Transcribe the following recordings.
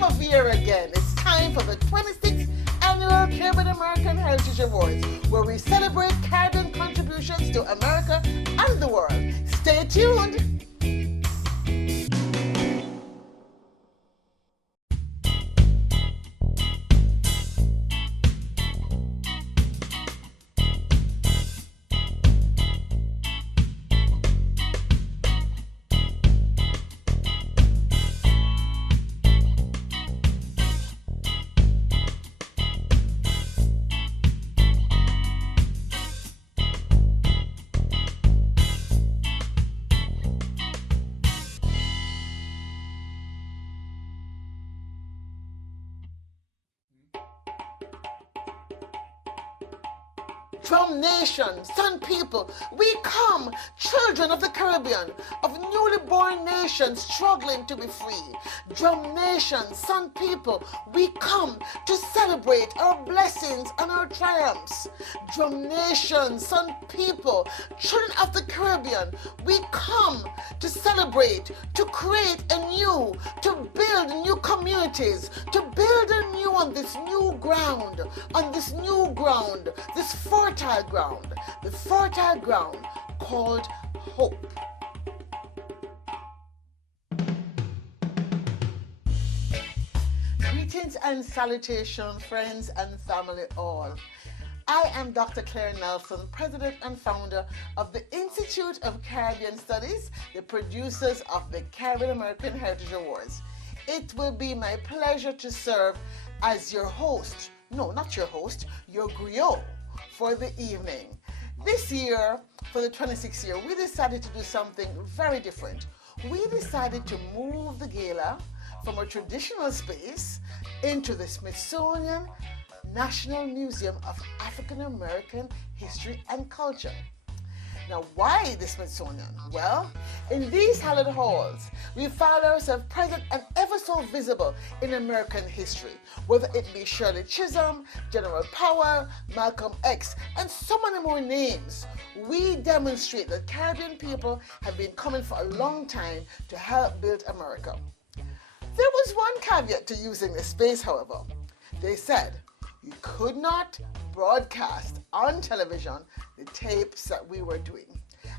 time of year again. It's time for the 26th Annual Caribbean American Heritage Awards, where we celebrate Caribbean contributions to America and the world. Stay tuned. From nations, sun people, we come, children of the Caribbean, of newly born nations struggling to be free. Drum nations, sun people, we come to celebrate our blessings and our triumphs. Drum nations, sun people, children of the Caribbean, we come to celebrate, to create anew, to build new communities, to build anew on this new ground, this fertile ground, the fertile ground called hope. Greetings and salutations, friends and family all. I am Dr. Claire Nelson, President and Founder of the Institute of Caribbean Studies, the producers of the Caribbean American Heritage Awards. It will be my pleasure to serve as your host, no, not your host, your griot for the evening. This year, for the 26th year, we decided to do something very different. We decided to move the Gala from a traditional space into the Smithsonian National Museum of African American History and Culture. Now, why the Smithsonian? Well, in these hallowed halls, we find ourselves present and ever so visible in American history, whether it be Shirley Chisholm, General Powell, Malcolm X, and so many more names. We demonstrate that Caribbean people have been coming for a long time to help build America. There was one caveat to using this space, however. They said you could not broadcast on television the tapes that we were doing.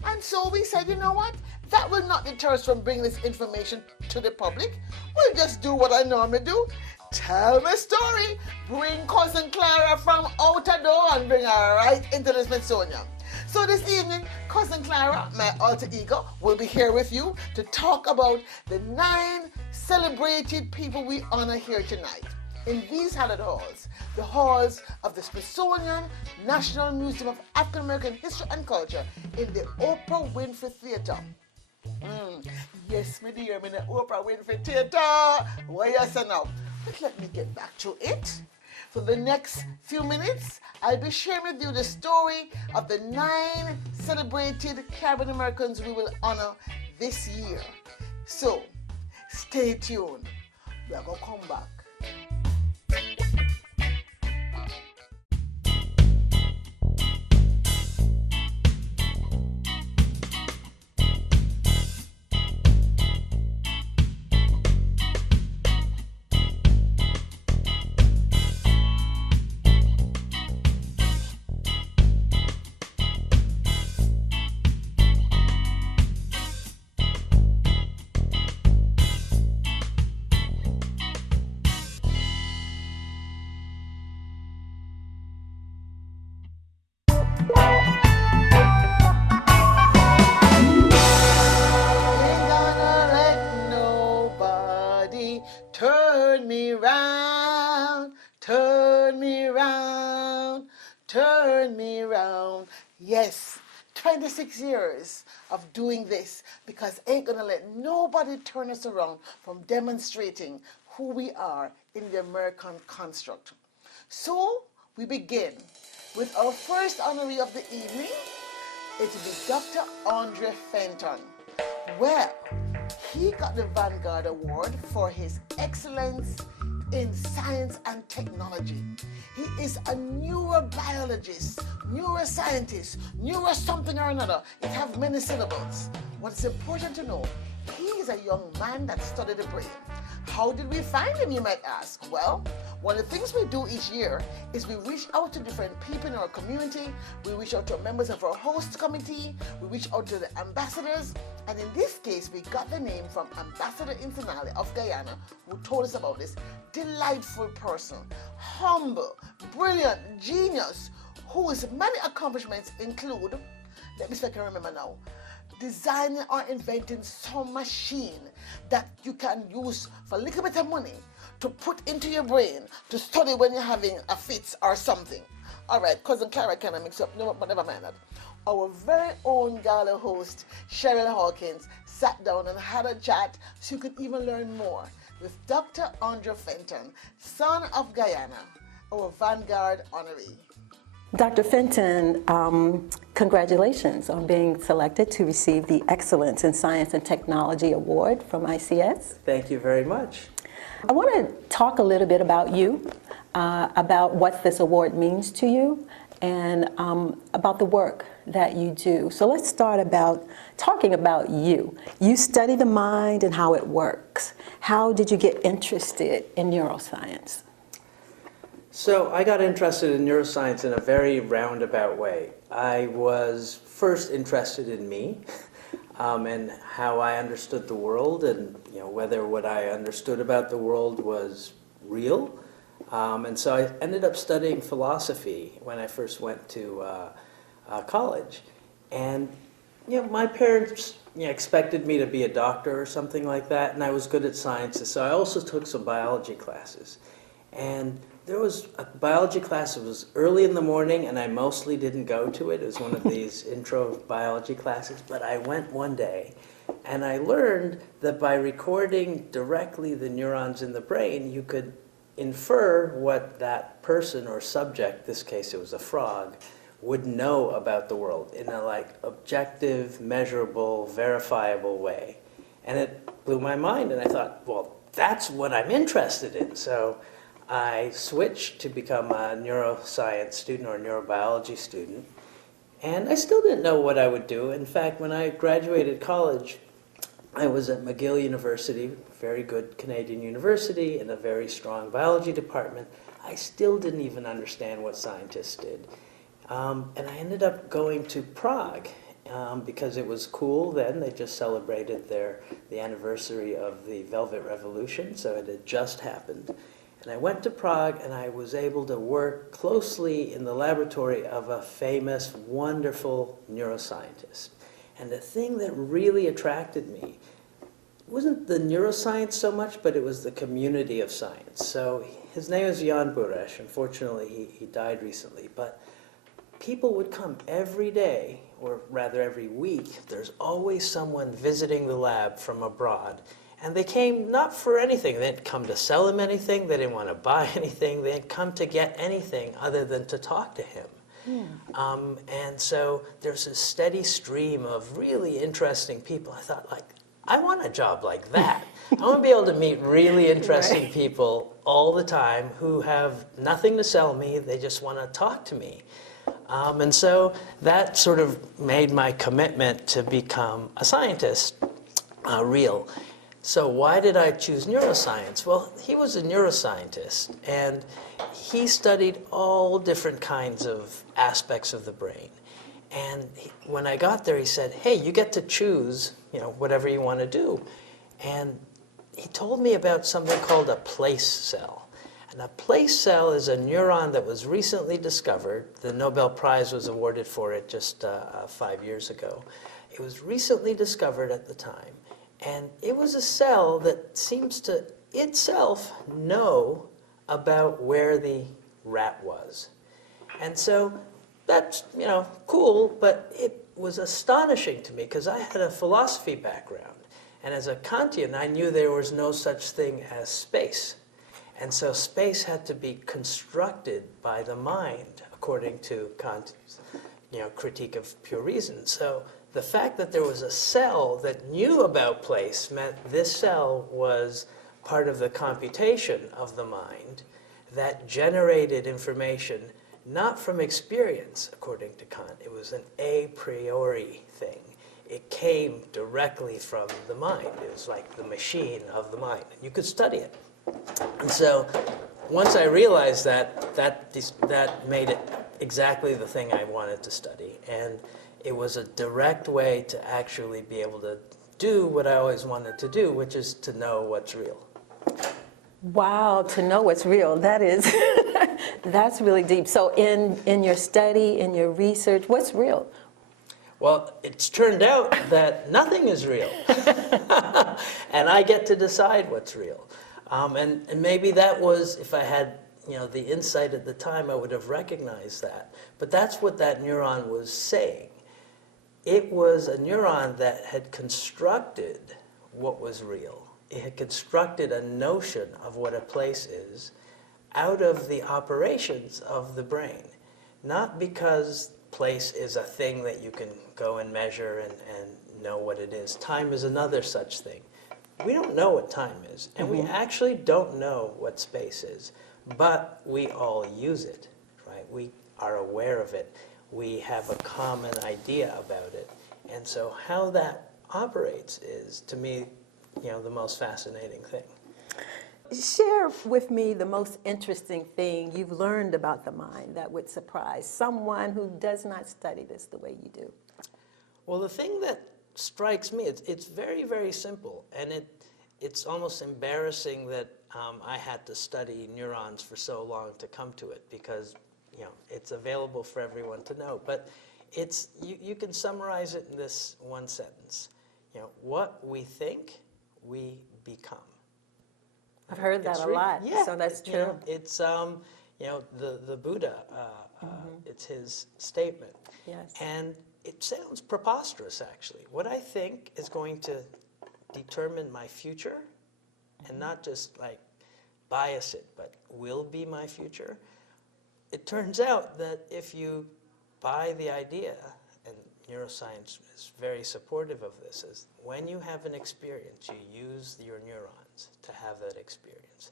And so we said, you know what? That will not deter us from bringing this information to the public. We'll just do what I normally do. Tell my story. Bring Cousin Clara from out the door and bring her right into the Smithsonian. So this evening, Cousin Clara, my alter ego, will be here with you to talk about the 9 celebrated people we honor here tonight in these hallowed halls, the halls of the Smithsonian National Museum of African American History and Culture in the Oprah Winfrey Theater. Yes, my dear, I'm in the Oprah Winfrey Theater. What you say now? But let me get back to it. For the next few minutes, I'll be sharing with you the story of the 9 celebrated Caribbean Americans we will honor this year. So, stay tuned. We're going to come back. Turn me round. Yes, 26 years of doing this, because ain't gonna let nobody turn us around from demonstrating who we are in the American construct. So we begin with our first honoree of the evening. It will be Dr. Andre Fenton. Well, he got the Vanguard Award for his excellence in science and technology. He is a neurobiologist, neuroscientist, neuro something or another. It have many syllables. What's important to know, he is a young man that studied the brain. How did we find him, you might ask? Well, one of the things we do each year is we reach out to different people in our community. We reach out to members of our host committee. We reach out to the ambassadors. And in this case, we got the name from Ambassador Internale of Guyana, who told us about this delightful person, humble, brilliant, genius, whose many accomplishments include, let me see if I can remember now, designing or inventing some machine that you can use for a little bit of money to put into your brain to study when you're having a fit or something. All right, Cousin Clara kind of mix up, no, but never mind that. Our very own Gala host, Cheryl Hawkins, sat down and had a chat so you could even learn more with Dr. Andre Fenton, son of Guyana, our Vanguard honoree. Dr. Fenton, congratulations on being selected to receive the Excellence in Science and Technology Award from ICS. Thank you very much. I want to talk a little bit about you, about what this award means to you, and about the work that you do. So let's start about talking about you. You study the mind and how it works. How did you get interested in neuroscience? So I got interested in neuroscience in a very roundabout way. I was first interested in me and how I understood the world, and whether what I understood about the world was real. And so I ended up studying philosophy when I first went to college. And my parents expected me to be a doctor or something like that, and I was good at sciences. So I also took some biology classes. And there was a biology class that was early in the morning, and I mostly didn't go to it. It was one of these intro biology classes, but I went one day, and I learned that by recording directly the neurons in the brain, you could infer what that person or subject, this case it was a frog, would know about the world in a objective, measurable, verifiable way. And it blew my mind, and I thought, well, that's what I'm interested in. So I switched to become a neuroscience student or a neurobiology student, and I still didn't know what I would do. In fact, when I graduated college, I was at McGill University, very good Canadian university, in a very strong biology department. I still didn't even understand what scientists did. And I ended up going to Prague because it was cool then. They just celebrated the anniversary of the Velvet Revolution, so it had just happened. And I went to Prague, and I was able to work closely in the laboratory of a famous, wonderful neuroscientist. And the thing that really attracted me wasn't the neuroscience so much, but it was the community of science. So his name is Jan Bureš. Unfortunately, he died recently. But people would come every day, or rather every week. There's always someone visiting the lab from abroad. And they came not for anything. They didn't come to sell him anything. They didn't want to buy anything. They didn't come to get anything other than to talk to him. And so there's a steady stream of really interesting people. I thought, I want a job like that. I want to be able to meet really interesting people all the time who have nothing to sell me. They just want to talk to me. And so that sort of made my commitment to become a scientist real. So why did I choose neuroscience? Well, he was a neuroscientist, and he studied all different kinds of aspects of the brain. And when I got there, he said, hey, you get to choose, whatever you want to do. And he told me about something called a place cell. And a place cell is a neuron that was recently discovered. The Nobel Prize was awarded for it just 5 years ago. It was recently discovered at the time. And it was a cell that seems to itself know about where the rat was. And so that's, cool, but it was astonishing to me because I had a philosophy background. And as a Kantian, I knew there was no such thing as space. And so space had to be constructed by the mind, according to Kant's critique of pure reason. So the fact that there was a cell that knew about place meant this cell was part of the computation of the mind that generated information not from experience, according to Kant. It was an a priori thing. it came directly from the mind. It was like the machine of the mind. You could study it. And so once I realized that, that made it exactly the thing I wanted to study. And it was a direct way to actually be able to do what I always wanted to do, which is to know what's real. Wow, to know what's real, that is, that's really deep. So in your study, in your research, what's real? Well, it's turned out that nothing is real. And I get to decide what's real. And maybe that was, if I had the insight at the time, I would have recognized that. But that's what that neuron was saying. It was a neuron that had constructed what was real. It had constructed a notion of what a place is out of the operations of the brain. Not because place is a thing that you can go and measure and know what it is. Time is another such thing. We don't know what time is, and we actually don't know what space is, but we all use it, right? We are aware of it. We have a common idea about it. And so how that operates is, to me, the most fascinating thing. Share with me the most interesting thing you've learned about the mind that would surprise someone who does not study this the way you do. Well, the thing that strikes me, it's very, very simple, and it's almost embarrassing that I had to study neurons for so long to come to it, because it's available for everyone to know. But you can summarize it in this one sentence. What we think, we become. I've heard that a lot, yeah, so that's true. It's the Buddha. It's his statement. Yes. And it sounds preposterous, actually. What I think is going to determine my future, and not just like bias it, but will be my future. It turns out that if you buy the idea, and neuroscience is very supportive of this, is when you have an experience, you use your neurons to have that experience.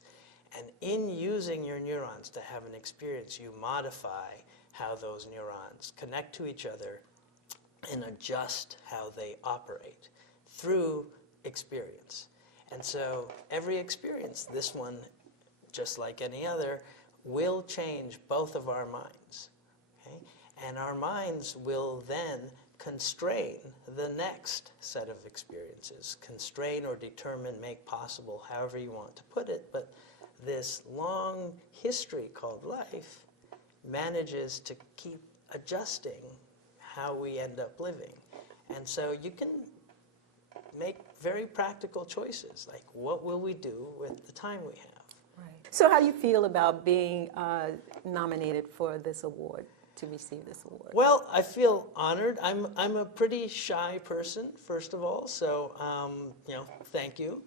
And in using your neurons to have an experience, you modify how those neurons connect to each other and adjust how they operate through experience. And so every experience, this one, just like any other, will change both of our minds. Okay? And our minds will then constrain the next set of experiences. Constrain or determine, make possible, however you want to put it. But this long history called life manages to keep adjusting how we end up living. And so you can make very practical choices, like what will we do with the time we have? Right. So how do you feel about being nominated for this award, to receive this award? Well, I feel honored. I'm a pretty shy person, first of all, so thank you.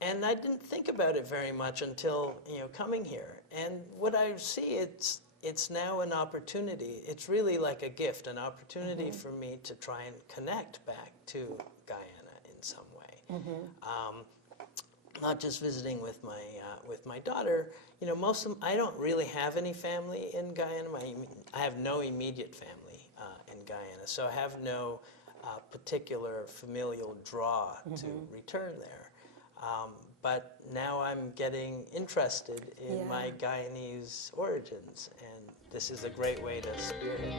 And I didn't think about it very much until coming here. And what I see, it's now an opportunity. It's really like a gift, an opportunity for me to try and connect back to Guyana in some way. Not just visiting with my daughter. I don't really have any family in Guyana. I have no immediate family in Guyana, so I have no particular familial draw to return there. But now I'm getting interested in my Guyanese origins, and this is a great way to spearhead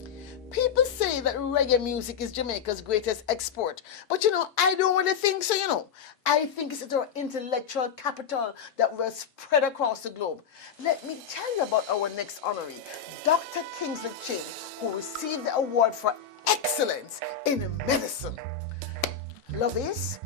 that. People say that reggae music is Jamaica's greatest export. But I don't really think so, I think it's our intellectual capital that will spread across the globe. Let me tell you about our next honoree, Dr. Kingsley Chin, who received the award for excellence in medicine. Love is,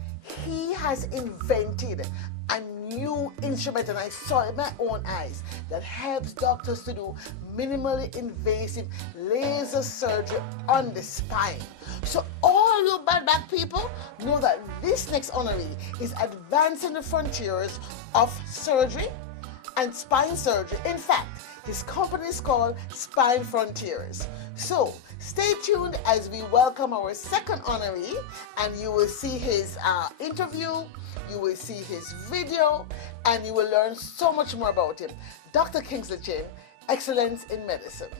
he has invented a new instrument, and I saw it with my own eyes, that helps doctors to do minimally invasive laser surgery on the spine. So all you bad back people know that this next honoree is advancing the frontiers of surgery and spine surgery. In fact, his company is called Spine Frontiers. So stay tuned as we welcome our second honoree, and you will see his interview, you will see his video, and you will learn so much more about him. Dr. Kingsley Chin, Excellence in Medicine.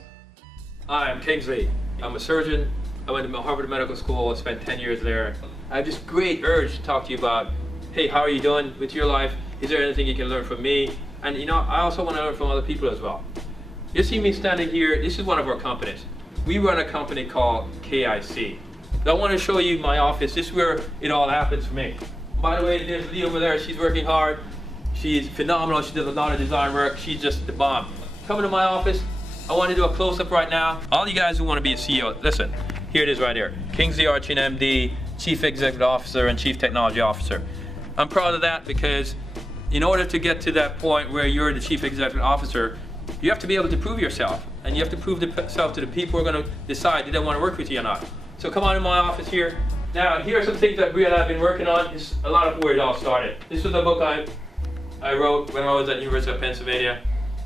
Hi, I'm Kingsley. I'm a surgeon. I went to Harvard Medical School, spent 10 years there. I have this great urge to talk to you about, hey, how are you doing with your life? Is there anything you can learn from me? And you know, I also want to learn from other people as well. You see me standing here, this is one of our companies. We run a company called KIC. I want to show you my office. This is where it all happens for me. By the way, there's Lee over there. She's working hard. She's phenomenal. She does a lot of design work. She's just the bomb. Come to my office. I want to do a close-up right now. All you guys who want to be a CEO, listen, here it is right here. Kingsley Archin, MD, Chief Executive Officer and Chief Technology Officer. I'm proud of that because in order to get to that point where you're the Chief Executive Officer, you have to be able to prove yourself. And you have to prove yourself to the people who are going to decide do they want to work with you or not. So come on in my office here. Now, here are some things that we and I have been working on. This is a lot of where it all started. This was a book I wrote when I was at the University of Pennsylvania.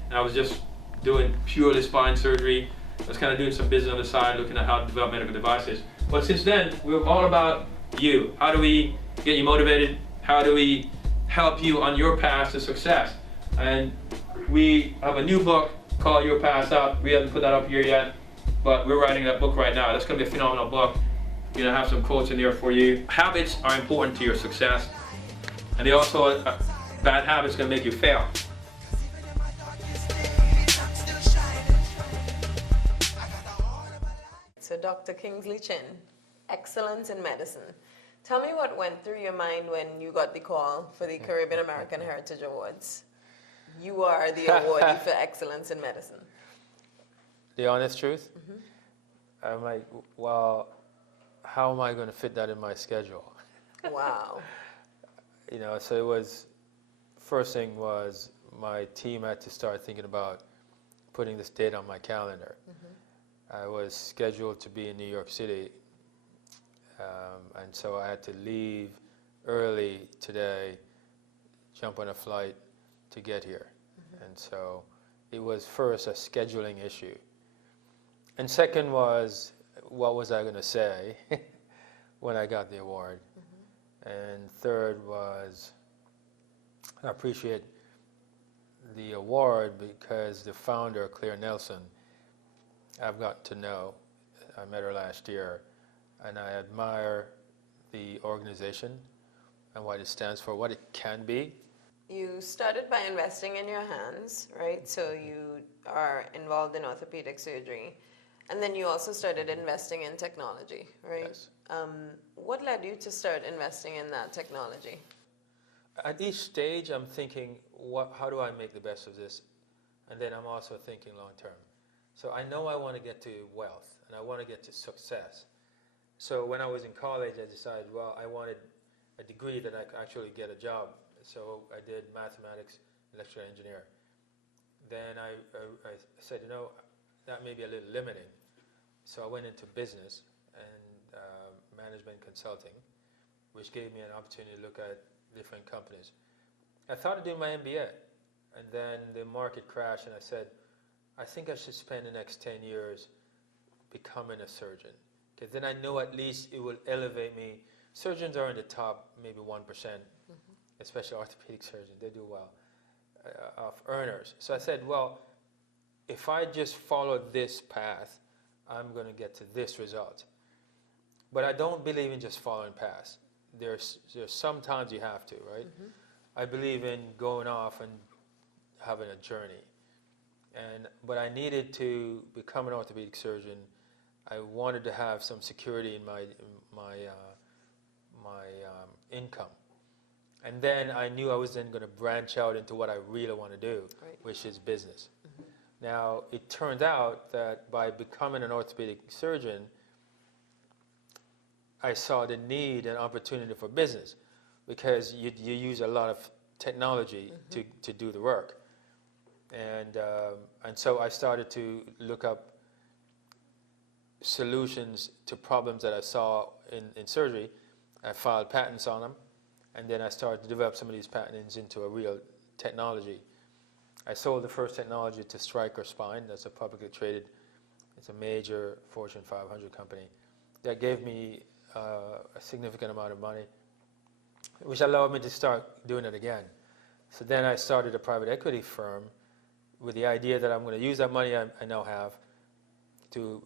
And I was just doing purely spine surgery. I was kind of doing some business on the side, looking at how to develop medical devices. But since then, we're all about you. How do we get you motivated? How do we help you on your path to success? And we have a new book called Your Path Up. We haven't put that up here yet, but we're writing that book right now. That's going to be a phenomenal book. We're going to have some quotes in there for you. Habits are important to your success, and they also, bad habits can make you fail. So Dr. Kingsley Chin, excellence in medicine. Tell me what went through your mind when you got the call for the Caribbean American Heritage Awards. You are the awardee for excellence in medicine. The honest truth? I'm like, well, how am I going to fit that in my schedule? Wow. You know, so it was, first thing was my team had to start thinking about putting this date on my calendar. I was scheduled to be in New York City, and so I had to leave early today, jump on a flight to get here. And so it was first a scheduling issue. And second was, what was I going to say when I got the award? And third was, I appreciate the award because the founder, Claire Nelson, I've got to know. I met her last year, and I admire the organization and what it stands for, what it can be. You started by investing in your hands, right? So you are involved in orthopedic surgery. And then you also started investing in technology, right? Yes. What led you to start investing in that technology? At each stage, I'm thinking, how do I make the best of this? And then I'm also thinking long term. So I know I want to get to wealth, and I want to get to success. So when I was in college, I decided, well, I wanted a degree that I could actually get a job. So I did mathematics, electrical engineer. Then I said, you know, that may be a little limiting. So I went into business and management consulting, which gave me an opportunity to look at different companies. I thought of doing my MBA, and then the market crashed, and I said, I think I should spend the next 10 years becoming a surgeon, because then I know at least it will elevate me. Surgeons are in the top maybe 1%, especially orthopedic surgeons, they do well, of earners. So I said, well, if I just follow this path, I'm going to get to this result. But I don't believe in just following paths. There's sometimes you have to, right? I believe in going off and having a journey. But I needed to become an orthopedic surgeon. I wanted to have some security in my income. And then I knew I was then going to branch out into what I really want to do, which is business. Now, it turned out that by becoming an orthopedic surgeon, I saw the need and opportunity for business, because you use a lot of technology to do the work. And so I started to look up solutions to problems that I saw in surgery. I filed patents on them, and then I started to develop some of these patents into a real technology. I sold the first technology to Stryker Spine. That's a publicly traded, it's a major Fortune 500 company. That gave me a significant amount of money, which allowed me to start doing it again. So then I started a private equity firm with the idea that I'm going to use that money I now have to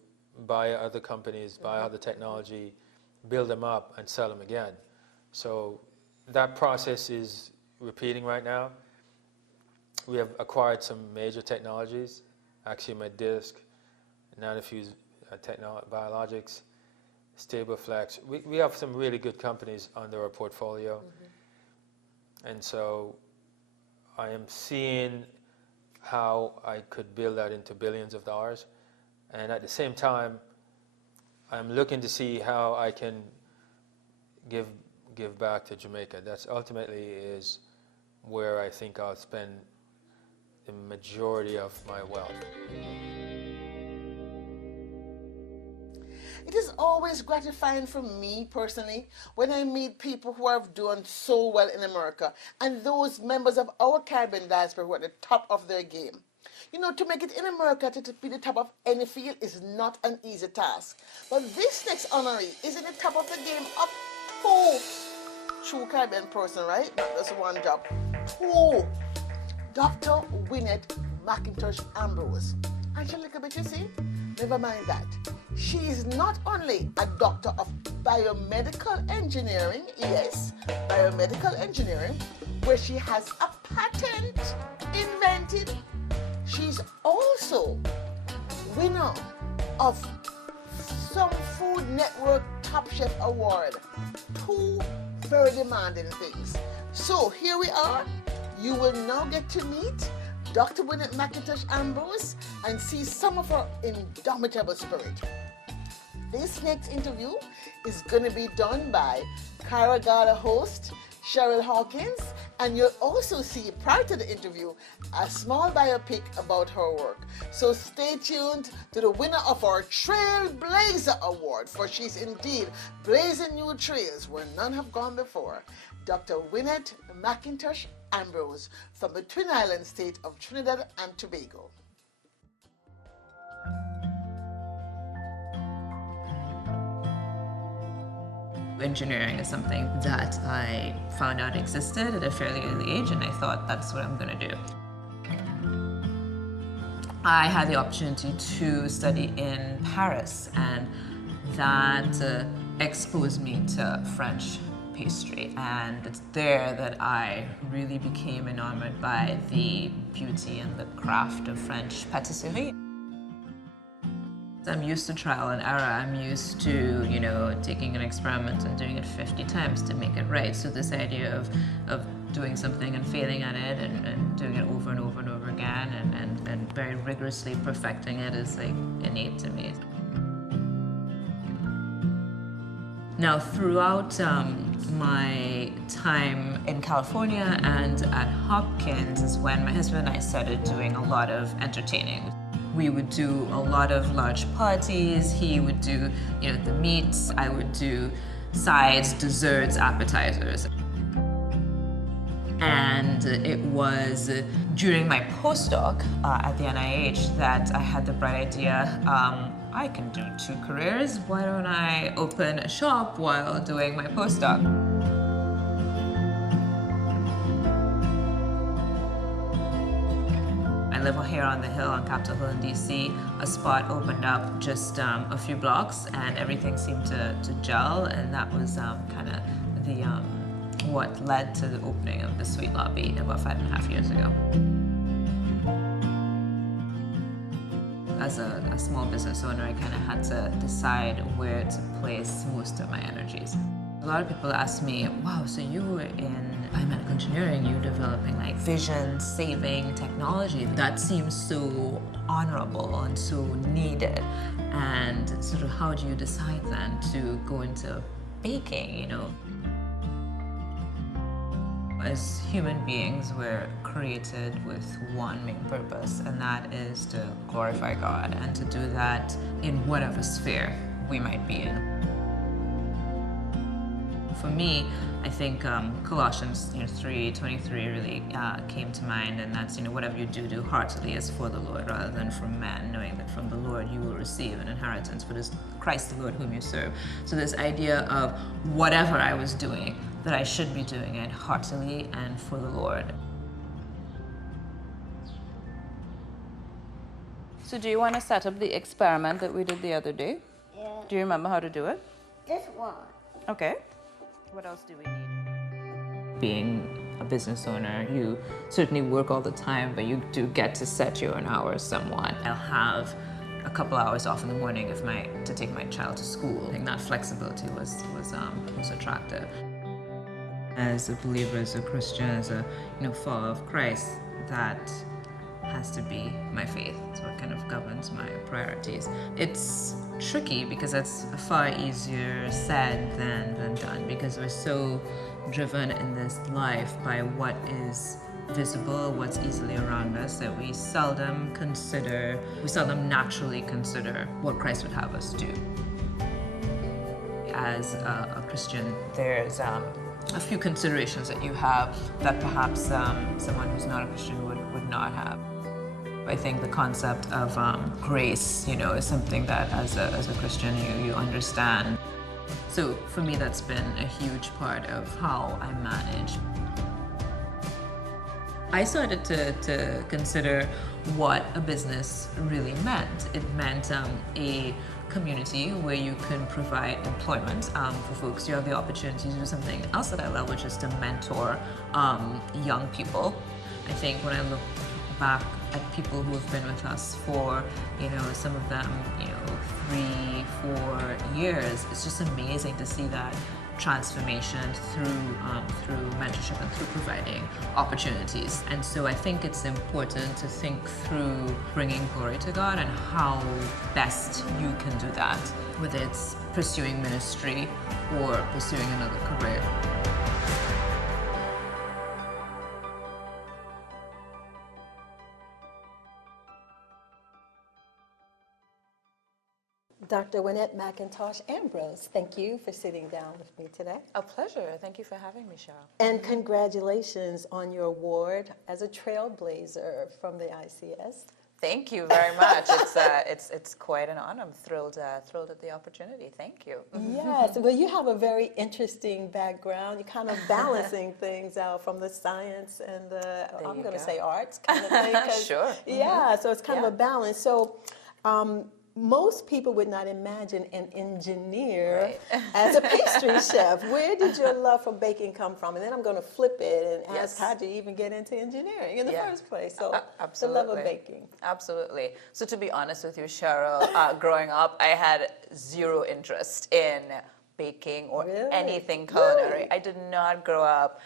buy other companies, buy other technology, build them up, and sell them again. So that process is repeating right now. We have acquired some major technologies, Axioma Disk, nanofuse biologics, StableFlex. We have some really good companies under our portfolio. And so I am seeing how I could build that into billions of dollars. And at the same time, I'm looking to see how I can give back to Jamaica. That's ultimately is where I think I'll spend the majority of my wealth. It is always gratifying for me personally when I meet people who have done so well in America and those members of our Caribbean diaspora who are at the top of their game. You know, to make it in America to be the top of any field is not an easy task. But this next honoree is in the top of the game of two. True Caribbean person, right? Not just one job. Two. Dr. Winnet McIntosh Ambrose. And she look a bit, you see? Never mind that. She is not only a doctor of biomedical engineering, yes, biomedical engineering, where she has a patent invented. She's also winner of some Food Network Top Chef Award. Two very demanding things. So here we are. You will now get to meet Dr. Winnet McIntosh Ambrose and see some of her indomitable spirit. This next interview is going to be done by CARAH Gala host Cheryl Hawkins, and you'll also see, prior to the interview, a small biopic about her work. So stay tuned to the winner of our Trailblazer Award, for she's indeed blazing new trails where none have gone before. Dr. Winnet McIntosh Ambrose from the Twin Island state of Trinidad and Tobago. Engineering is something that I found out existed at a fairly early age, and I thought that's what I'm going to do. I had the opportunity to study in Paris, and that exposed me to French pastry, and it's there that I really became enamored by the beauty and the craft of French patisserie. I'm used to trial and error. I'm used to, you know, taking an experiment and doing it 50 times to make it right. So this idea of doing something and failing at it and doing it over and over and over again and very rigorously perfecting it is like innate to me. Now, throughout my time in California and at Hopkins is when my husband and I started doing a lot of entertaining. We would do a lot of large parties. He would do, you know, the meats. I would do sides, desserts, appetizers. And it was during my postdoc at the NIH that I had the bright idea, I can do two careers. Why don't I open a shop while doing my postdoc? I live here on the hill, on Capitol Hill in DC. A spot opened up just a few blocks, and everything seemed to gel, and that was kind of the what led to the opening of the Sweet Lobby about 5.5 years ago. As a small business owner, I kind of had to decide where to place most of my energies. A lot of people ask me, wow, so you were in biomedical engineering, you were developing like vision, saving technology. That seems so honorable and so needed. And sort of how do you decide then to go into baking, you know? As human beings, we're created with one main purpose, and that is to glorify God and to do that in whatever sphere we might be in. For me, I think Colossians 3:23 really came to mind, and that's, whatever you do, do heartily as for the Lord rather than from man, knowing that from the Lord you will receive an inheritance, for it is Christ the Lord whom you serve. So this idea of whatever I was doing, that I should be doing it heartily and for the Lord. So do you want to set up the experiment that we did the other day? Yeah. Do you remember how to do it? This one. Okay. What else do we need? Being a business owner, you certainly work all the time, but you do get to set your own hours somewhat. I'll have a couple hours off in the morning to take my child to school. I think that flexibility was attractive. As a believer, as a Christian, as a follower of Christ, that has to be my faith. So it kind of governs my priorities. It's tricky because it's far easier said than done, because we're so driven in this life by what is visible, what's easily around us, that we seldom naturally consider what Christ would have us do. As a Christian, there's a few considerations that you have that perhaps someone who's not a Christian would not have. I think the concept of grace, is something that as a Christian you understand. So for me, that's been a huge part of how I manage. I started to consider what a business really meant. It meant a community where you can provide employment for folks. You have the opportunity to do something else that I love, which is to mentor young people. I think when I look back at people who have been with us for, some of them, 3, 4 years, it's just amazing to see that transformation through mentorship and through providing opportunities. And so I think it's important to think through bringing glory to God and how best you can do that, whether it's pursuing ministry or pursuing another career. Dr. Wynette McIntosh Ambrose, thank you for sitting down with me today. A pleasure. Thank you for having me, Cheryl. And congratulations on your award as a trailblazer from the ICS. Thank you very much. It's quite an honor. I'm thrilled at the opportunity. Thank you. Yes, well, you have a very interesting background. You're kind of balancing things out from the science and the, I'm going to say arts kind of thing. Sure. Yeah, so it's kind of a balance. So most people would not imagine an engineer as a pastry chef. Where did your love for baking come from? And then I'm going to flip it and ask, how did you even get into engineering in the first place? So the love of baking. Absolutely. So to be honest with you, Cheryl, growing up, I had zero interest in baking or anything culinary. Really? I did not grow up,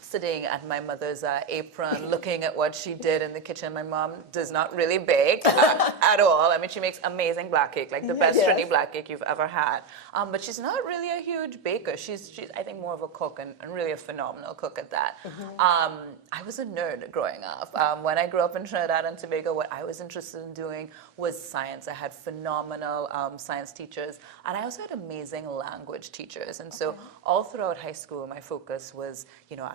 sitting at my mother's apron, looking at what she did in the kitchen. My mom does not really bake at all. I mean, she makes amazing black cake, like the best Trini black cake you've ever had. But she's not really a huge baker. She's I think, more of a cook and really a phenomenal cook at that. I was a nerd growing up. When I grew up in Trinidad and Tobago, what I was interested in doing was science. I had phenomenal science teachers, and I also had amazing language teachers. And so all throughout high school, my focus was,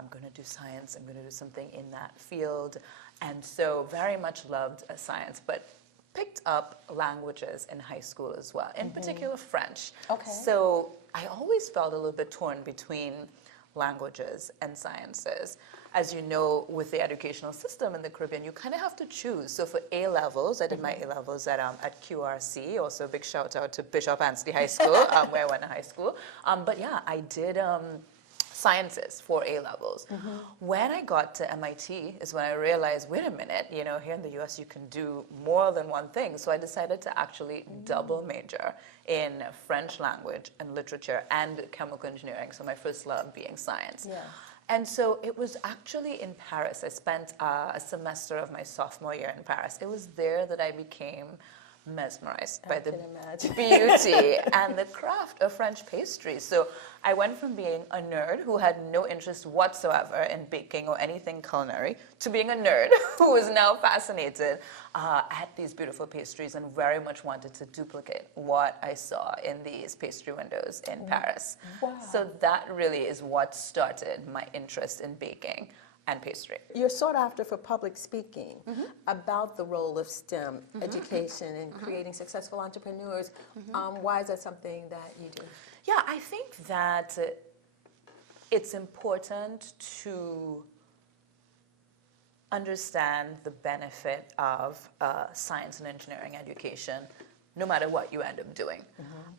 I'm going to do science, I'm going to do something in that field. And so very much loved science, but picked up languages in high school as well, in particular French. So I always felt a little bit torn between languages and sciences. As you know, with the educational system in the Caribbean, you kind of have to choose. So for A-levels, I did my A-levels at QRC, also a big shout out to Bishop Anstey High School, where I went to high school. But yeah, I did sciences for A-levels. When I got to MIT is when I realized, wait a minute, here in the US you can do more than one thing. So I decided to actually double major in French language and literature and chemical engineering. So my first love being science. And so it was actually in Paris. I spent a semester of my sophomore year in Paris. It was there that I became mesmerized by the beauty and the craft of French pastry. So I went from being a nerd who had no interest whatsoever in baking or anything culinary to being a nerd who is now fascinated at these beautiful pastries and very much wanted to duplicate what I saw in these pastry windows in Paris. So that really is what started my interest in baking and pastry. You're sought after for public speaking about the role of STEM education and creating successful entrepreneurs. Why is that something that you do? Yeah, I think that it's important to understand the benefit of science and engineering education, no matter what you end up doing.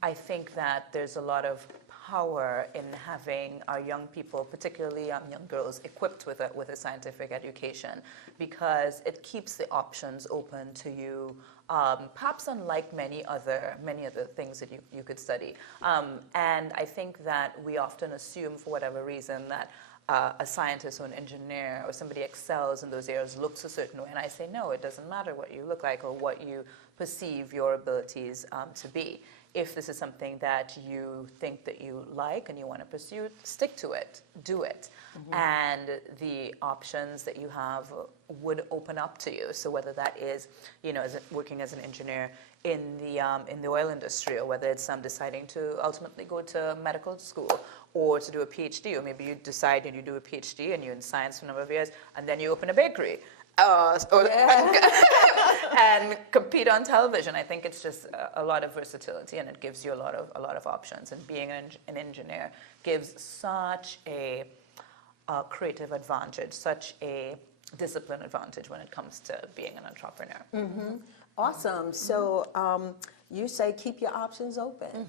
I think that there's a lot of power in having our young people, particularly young girls, equipped with a scientific education, because it keeps the options open to you, perhaps unlike many other things that you could study. And I think that we often assume, for whatever reason, that a scientist or an engineer or somebody excels in those areas, looks a certain way. And I say, no, it doesn't matter what you look like or what you perceive your abilities to be. If this is something that you think that you like and you want to pursue, stick to it, do it. And the options that you have would open up to you. So whether that is, working as an engineer in the oil industry, or whether it's deciding to ultimately go to medical school or to do a PhD, or maybe you decide and you do a PhD and you're in science for a number of years, and then you open a bakery. And compete on television. I think it's just a lot of versatility, and it gives you a lot of options. And being an engineer gives such a creative advantage, such a discipline advantage when it comes to being an entrepreneur. Awesome. So you say keep your options open.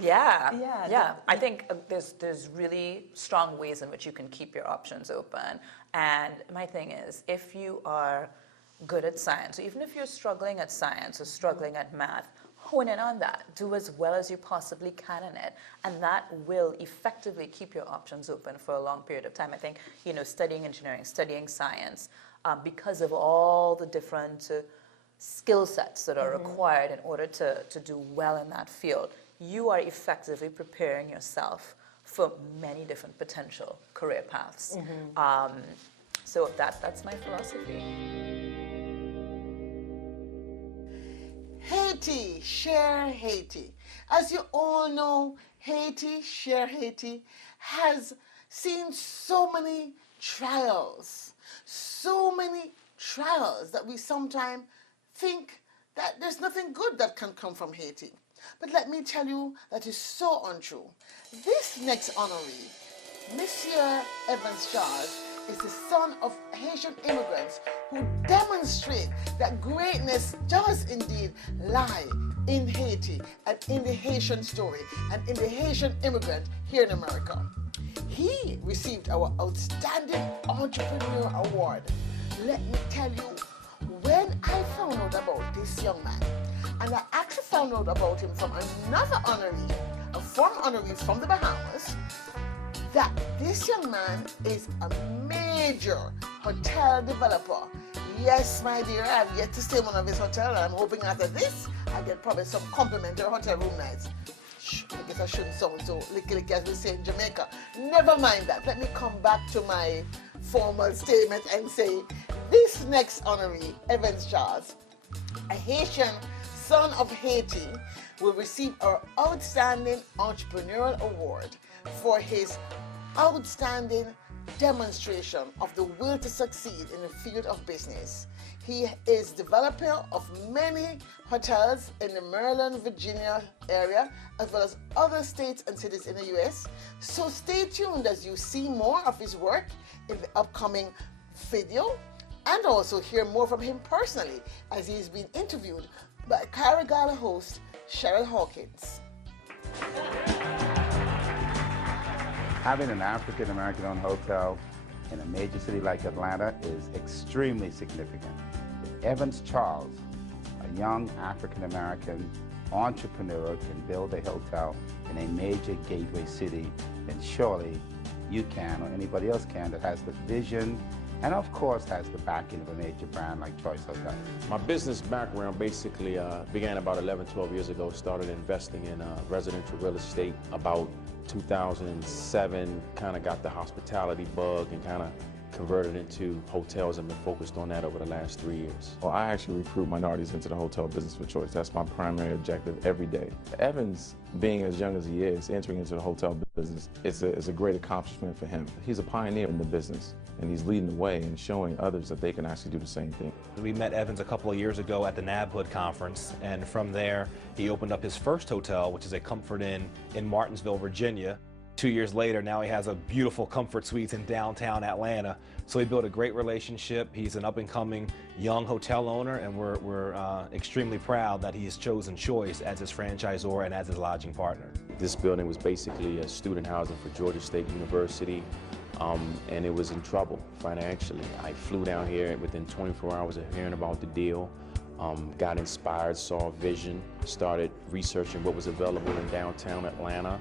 Yeah. I think there's really strong ways in which you can keep your options open. And my thing is, if you are good at science, or even if you're struggling at science or struggling at math, hone in on that. Do as well as you possibly can in it. And that will effectively keep your options open for a long period of time. I think, studying engineering, studying science, because of all the different skill sets that are required in order to do well in that field, you are effectively preparing yourself for many different potential career paths. So that's my philosophy. Haiti, Share Haiti. As you all know, Haiti, Share Haiti has seen so many trials that we sometimes think that there's nothing good that can come from Haiti. But let me tell you, that is so untrue. This next honoree, Monsieur Evans Charles, is the son of Haitian immigrants who demonstrate that greatness does indeed lie in Haiti and in the Haitian story and in the Haitian immigrant here in America. He received our Outstanding Entrepreneur Award. Let me tell you, when I found out about this young man, and I actually found out about him from another honoree, a former honoree from the Bahamas, that this young man is a major hotel developer. Yes, my dear, I have yet to stay in one of his hotels, and I'm hoping after this, I get probably some complimentary hotel room nights. I guess I shouldn't sound so licky as we say in Jamaica. Never mind that. Let me come back to my formal statement and say, this next honoree, Evans Charles, a Haitian son of Haiti, will receive our Outstanding Entrepreneurial Award for his outstanding demonstration of the will to succeed in the field of business. He is developer of many hotels in the Maryland, Virginia area, as well as other states and cities in the US. So stay tuned as you see more of his work in the upcoming video, and also hear more from him personally as he's been interviewed by CARAH Gala host Cheryl Hawkins. Having an African-American-owned hotel in a major city like Atlanta is extremely significant. If Evans Charles, a young African-American entrepreneur, can build a hotel in a major gateway city, then surely you can, or anybody else can, that has the vision and of course has the backing of a major brand like Choice Hotels. My business background basically began about 11, 12 years ago. Started investing in residential real estate about 2007, kind of got the hospitality bug and kind of converted into hotels and been focused on that over the last 3 years. Well, I actually recruit minorities into the hotel business with choice. That's my primary objective every day. Evans, being as young as he is, entering into the hotel business is a great accomplishment for him. He's a pioneer in the business, and he's leading the way and showing others that they can actually do the same thing. We met Evans a couple of years ago at the NABHood conference, and from there he opened up his first hotel, which is a Comfort Inn in Martinsville, Virginia. 2 years later, now he has a beautiful Comfort Suites in downtown Atlanta. So he built a great relationship. He's an up-and-coming young hotel owner, and we're extremely proud that he has chosen Choice as his franchisor and as his lodging partner. This building was basically a student housing for Georgia State University, and it was in trouble financially. I flew down here within 24 hours of hearing about the deal, got inspired, saw a vision, started researching what was available in downtown Atlanta,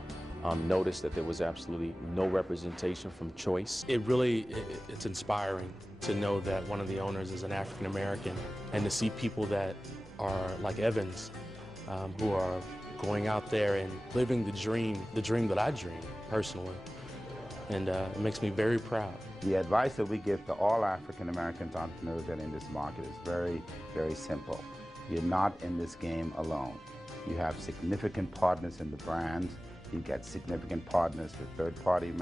noticed that there was absolutely no representation from Choice. It's inspiring to know that one of the owners is an African American, and to see people that are like Evans, who are going out there and living the dream that I dream personally, and it makes me very proud. The advice that we give to all African American entrepreneurs that are in this market is very, very simple. You're not in this game alone. You have significant partners in the brand. You get significant partners with third-party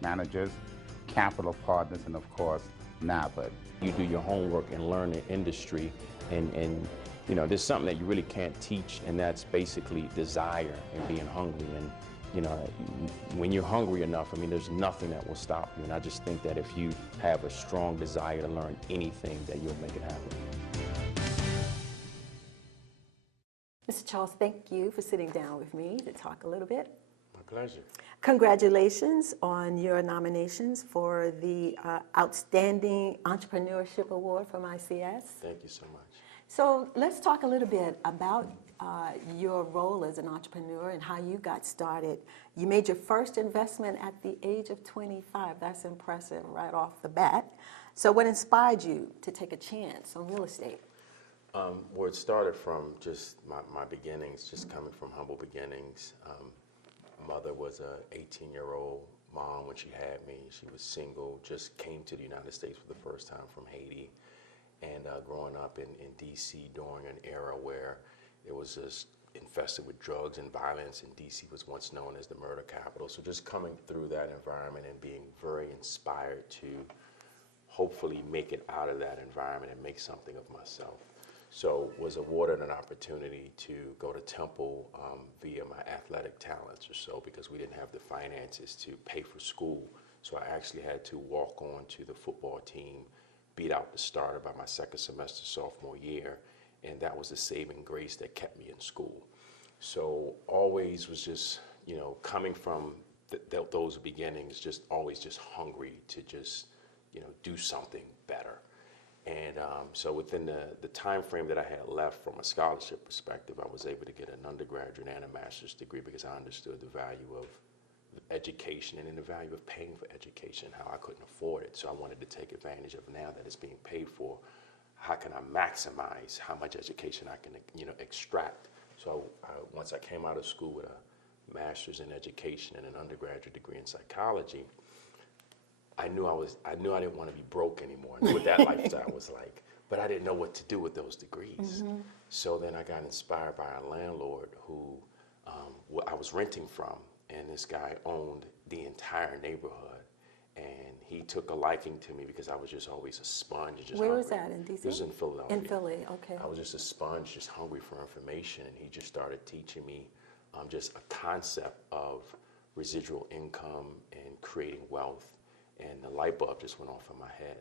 managers, capital partners, and of course, NABUD. You do your homework and learn the industry, and you know, there's something that you really can't teach, and that's basically desire and being hungry. And you know, when you're hungry enough, I mean, there's nothing that will stop you. And I just think that if you have a strong desire to learn anything, that you'll make it happen. Mr. Charles, thank you for sitting down with me to talk a little bit. My pleasure. Congratulations on your nominations for the Outstanding Entrepreneurship Award from ICS. Thank you so much. So let's talk a little bit about your role as an entrepreneur and how you got started. You made your first investment at the age of 25. That's impressive right off the bat. So what inspired you to take a chance on real estate? Well, it started from just my beginnings, just coming from humble beginnings. Mother was a 18-year-old mom when she had me. She was single, just came to the United States for the first time from Haiti. And growing up in D.C. during an era where it was just infested with drugs and violence, and D.C. was once known as the murder capital. So just coming through that environment and being very inspired to hopefully make it out of that environment and make something of myself. So was awarded an opportunity to go to Temple via my athletic talents or so, because we didn't have the finances to pay for school. So I actually had to walk on to the football team, beat out the starter by my second semester sophomore year, and that was the saving grace that kept me in school. So always was just, you know, coming from those beginnings, just always just hungry to just, you know, do something better. And so within the time frame that I had left from a scholarship perspective, I was able to get an undergraduate and a master's degree because I understood the value of education and in the value of paying for education, how I couldn't afford it. So I wanted to take advantage of now that it's being paid for. How can I maximize how much education I can, you know, extract? So once I came out of school with a master's in education and an undergraduate degree in psychology, I knew I didn't want to be broke anymore. I knew what that lifestyle was like, but I didn't know what to do with those degrees. Mm-hmm. So then I got inspired by a landlord who I was renting from, and this guy owned the entire neighborhood, and he took a liking to me because I was just always a sponge. Just Where hungry. was that, in D.C.? It was in Philadelphia. In Philly, okay. I was just a sponge, just hungry for information, and he just started teaching me just a concept of residual income and creating wealth, and the light bulb just went off in my head.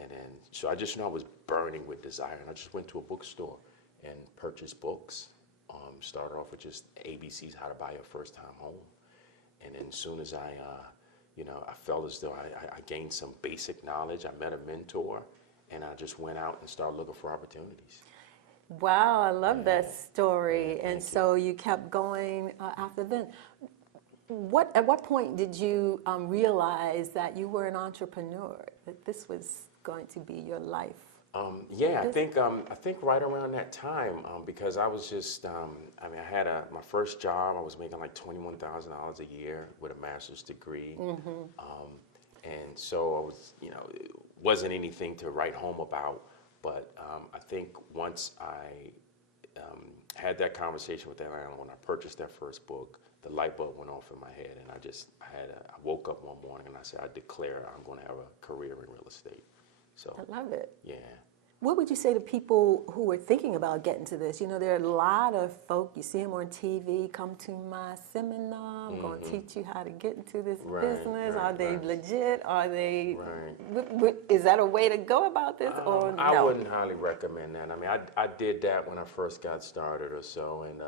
And then, so I just knew I was burning with desire, and I just went to a bookstore and purchased books. Started off with just ABC's How to Buy Your First Time Home. And then as soon as I felt as though I gained some basic knowledge, I met a mentor, and I just went out and started looking for opportunities. Wow, I love that story. And so you kept going after then. At what point did you realize that you were an entrepreneur, that this was going to be your life? I think right around that time, because I was just, I had my first job. I was making like $21,000 a year with a master's degree, and so I was, it wasn't anything to write home about. But I think once I had that conversation with that landlord, when I purchased that first book, the light bulb went off in my head, and I woke up one morning and I said, I declare I'm going to have a career in real estate. So I love it. Yeah. What would you say to people who are thinking about getting to this? You know, there are a lot of folk, you see them on TV, come to my seminar, I'm going to teach you how to get into this business. Are they legit? Are they, is that a way to go about this or no? I wouldn't highly recommend that. I mean, I did that when I first got started or so, and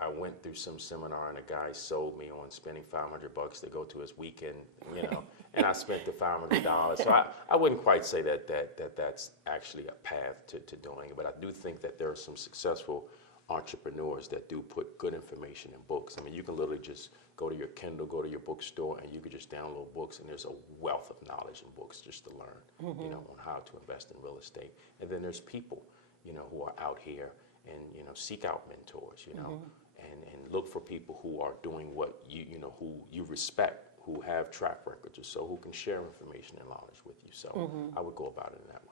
I went through some seminar and a guy sold me on spending $500 to go to his weekend, you know, and I spent the $500. So I wouldn't quite say that's actually a path to doing it, but I do think that there are some successful entrepreneurs that do put good information in books. I mean, you can literally just go to your Kindle, go to your bookstore, and you can just download books, and there's a wealth of knowledge in books just to learn, you know, on how to invest in real estate. And then there's people, you know, who are out here and, you know, seek out mentors, you know, and look for people who are doing what you know, who you respect, who have track records or so, who can share information and knowledge with you. So I would go about it in that way.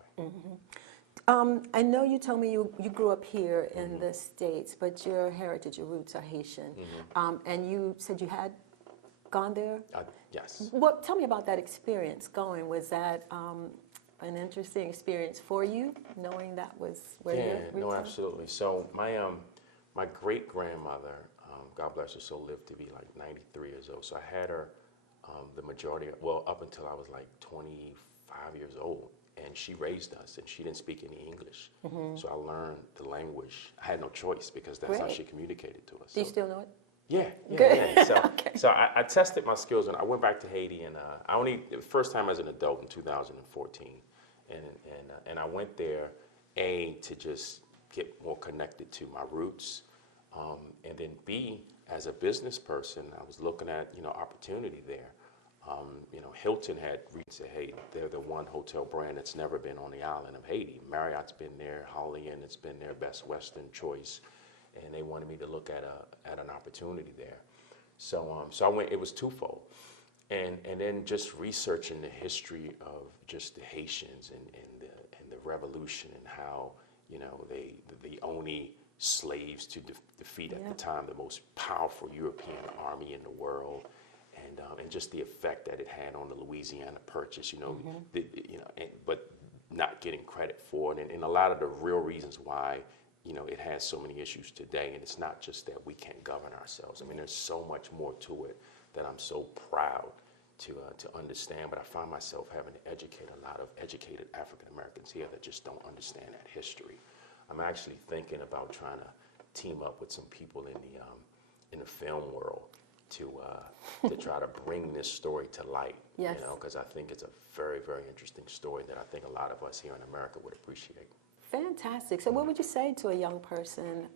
I know you told me you grew up here in the States, but your heritage, your roots are Haitian. And you said you had gone there? Yes. Tell me about that experience going. Was that an interesting experience for you, knowing that was where your roots no, are? absolutely. So my great-grandmother, God bless her soul, lived to be like 93 years old. So I had her the majority, well, up until I was like 25 years old. And she raised us, and she didn't speak any English. So I learned the language. I had no choice because that's how she communicated to us. Do you still know it? Yeah. Good. So, so I tested my skills, and I went back to Haiti, and the first time as an adult in 2014, and I went there, to just get more connected to my roots, and then B, as a business person, I was looking at, you know, opportunity there. You know, Hilton had said, hey, they're the one hotel brand that's never been on the island of Haiti. Marriott's been there, Holiday Inn, it's been their Best Western choice, and they wanted me to look at an opportunity there. So so I went. It was twofold, and then just researching the history of just the Haitians and the revolution and how, you know, the only slaves to defeat at the time the most powerful European army in the world. And just the effect that it had on the Louisiana Purchase, you know, but not getting credit for it, and a lot of the real reasons why, you know, it has so many issues today. And it's not just that we can't govern ourselves. I mean, there's so much more to it that I'm so proud to understand. But I find myself having to educate a lot of educated African Americans here that just don't understand that history. I'm actually thinking about trying to team up with some people in the film world to try to bring this story to light, you know, because I think it's a very, very interesting story that I think a lot of us here in America would appreciate. Fantastic. So what would you say to a young person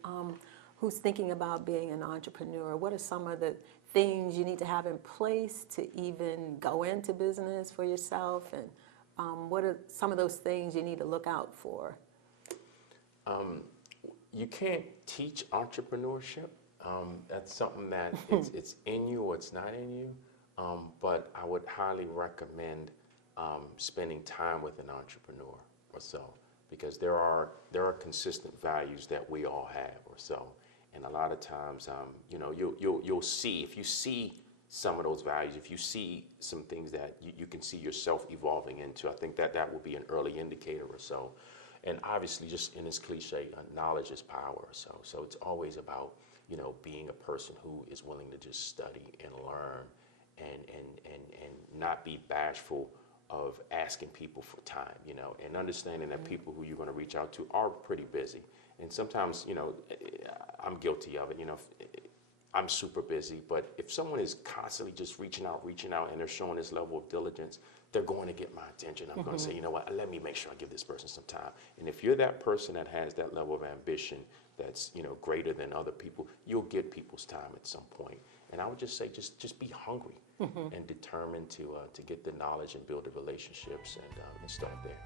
who's thinking about being an entrepreneur? What are some of the things you need to have in place to even go into business for yourself? And what are some of those things you need to look out for? You can't teach entrepreneurship. That's something that it's in you or it's not in you, but I would highly recommend spending time with an entrepreneur or so, because there are consistent values that we all have or so, and a lot of times, you know, you'll see, if you see some of those values, if you see some things that you can see yourself evolving into, I think that will be an early indicator or so. And obviously, just in this cliche, knowledge is power. So it's always about, you know, being a person who is willing to just study and learn and not be bashful of asking people for time, you know, and understanding that people who you're going to reach out to are pretty busy. And sometimes, you know, I'm guilty of it, you know, I'm super busy, but if someone is constantly just reaching out, and they're showing this level of diligence, they're going to get my attention. I'm going to say, you know what, let me make sure I give this person some time. And if you're that person that has that level of ambition that's, you know, greater than other people, you'll get people's time at some point. And I would just say, just be hungry and determined to get the knowledge and build the relationships and start there.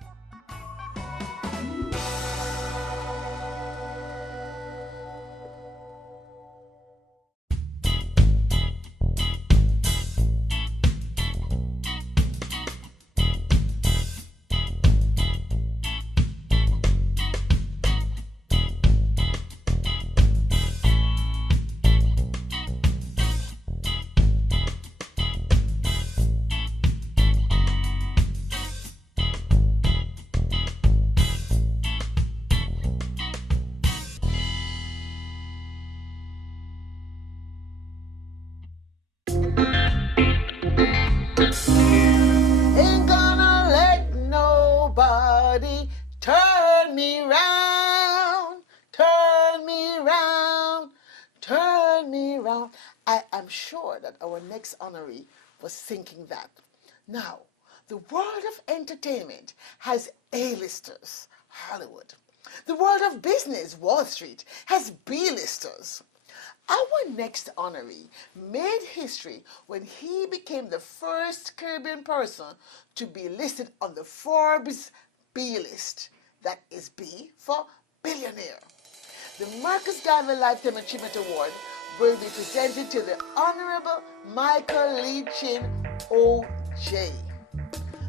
sure that our next honoree was thinking that. Now, the world of entertainment has A-listers, Hollywood. The world of business, Wall Street, has B-listers. Our next honoree made history when he became the first Caribbean person to be listed on the Forbes B list. That is B for billionaire. The Marcus Garvey Lifetime Achievement Award will be presented to the Honorable Michael Lee Chin, OJ.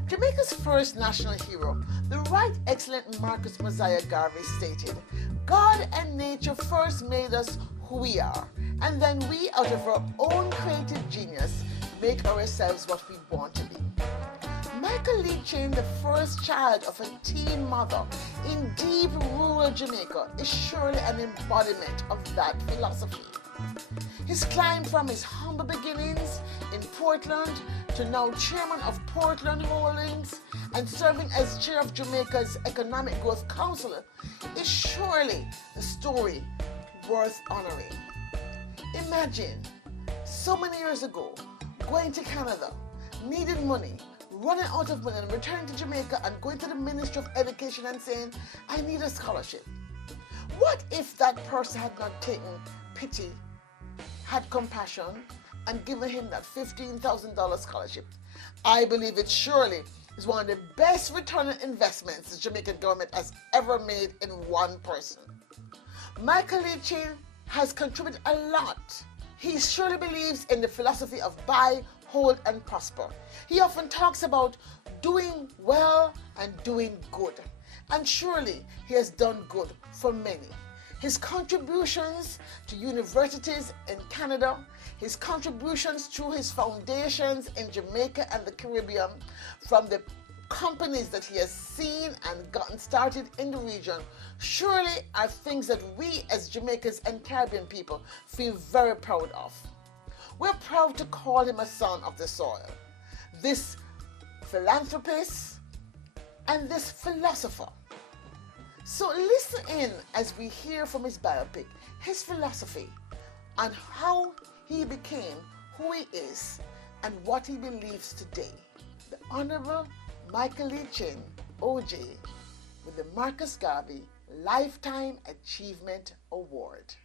Jamaica's first national hero, the Right Excellent Marcus Mosiah Garvey stated, "God and nature first made us who we are, and then we, out of our own creative genius, make ourselves what we want to be." Michael Lee Chin, the first child of a teen mother in deep rural Jamaica, is surely an embodiment of that philosophy. His climb from his humble beginnings in Portland to now chairman of Portland Holdings and serving as chair of Jamaica's Economic Growth Council is surely a story worth honoring. Imagine, so many years ago, going to Canada, needing money, running out of money and returning to Jamaica and going to the Ministry of Education and saying, "I need a scholarship." What if that person had not taken pity, had compassion, and given him that $15,000 scholarship? I believe it surely is one of the best returning investments the Jamaican government has ever made in one person. Michael Lee Chin has contributed a lot. He surely believes in the philosophy of buy, hold, and prosper. He often talks about doing well and doing good. And surely he has done good for many. His contributions to universities in Canada, his contributions through his foundations in Jamaica and the Caribbean, from the companies that he has seen and gotten started in the region, surely are things that we as Jamaicans and Caribbean people feel very proud of. We're proud to call him a son of the soil, this philanthropist and this philosopher. So listen in as we hear from his biopic, his philosophy, and how he became who he is and what he believes today. The Honorable Michael Lee Chin, OJ, with the Marcus Garvey Lifetime Achievement Award.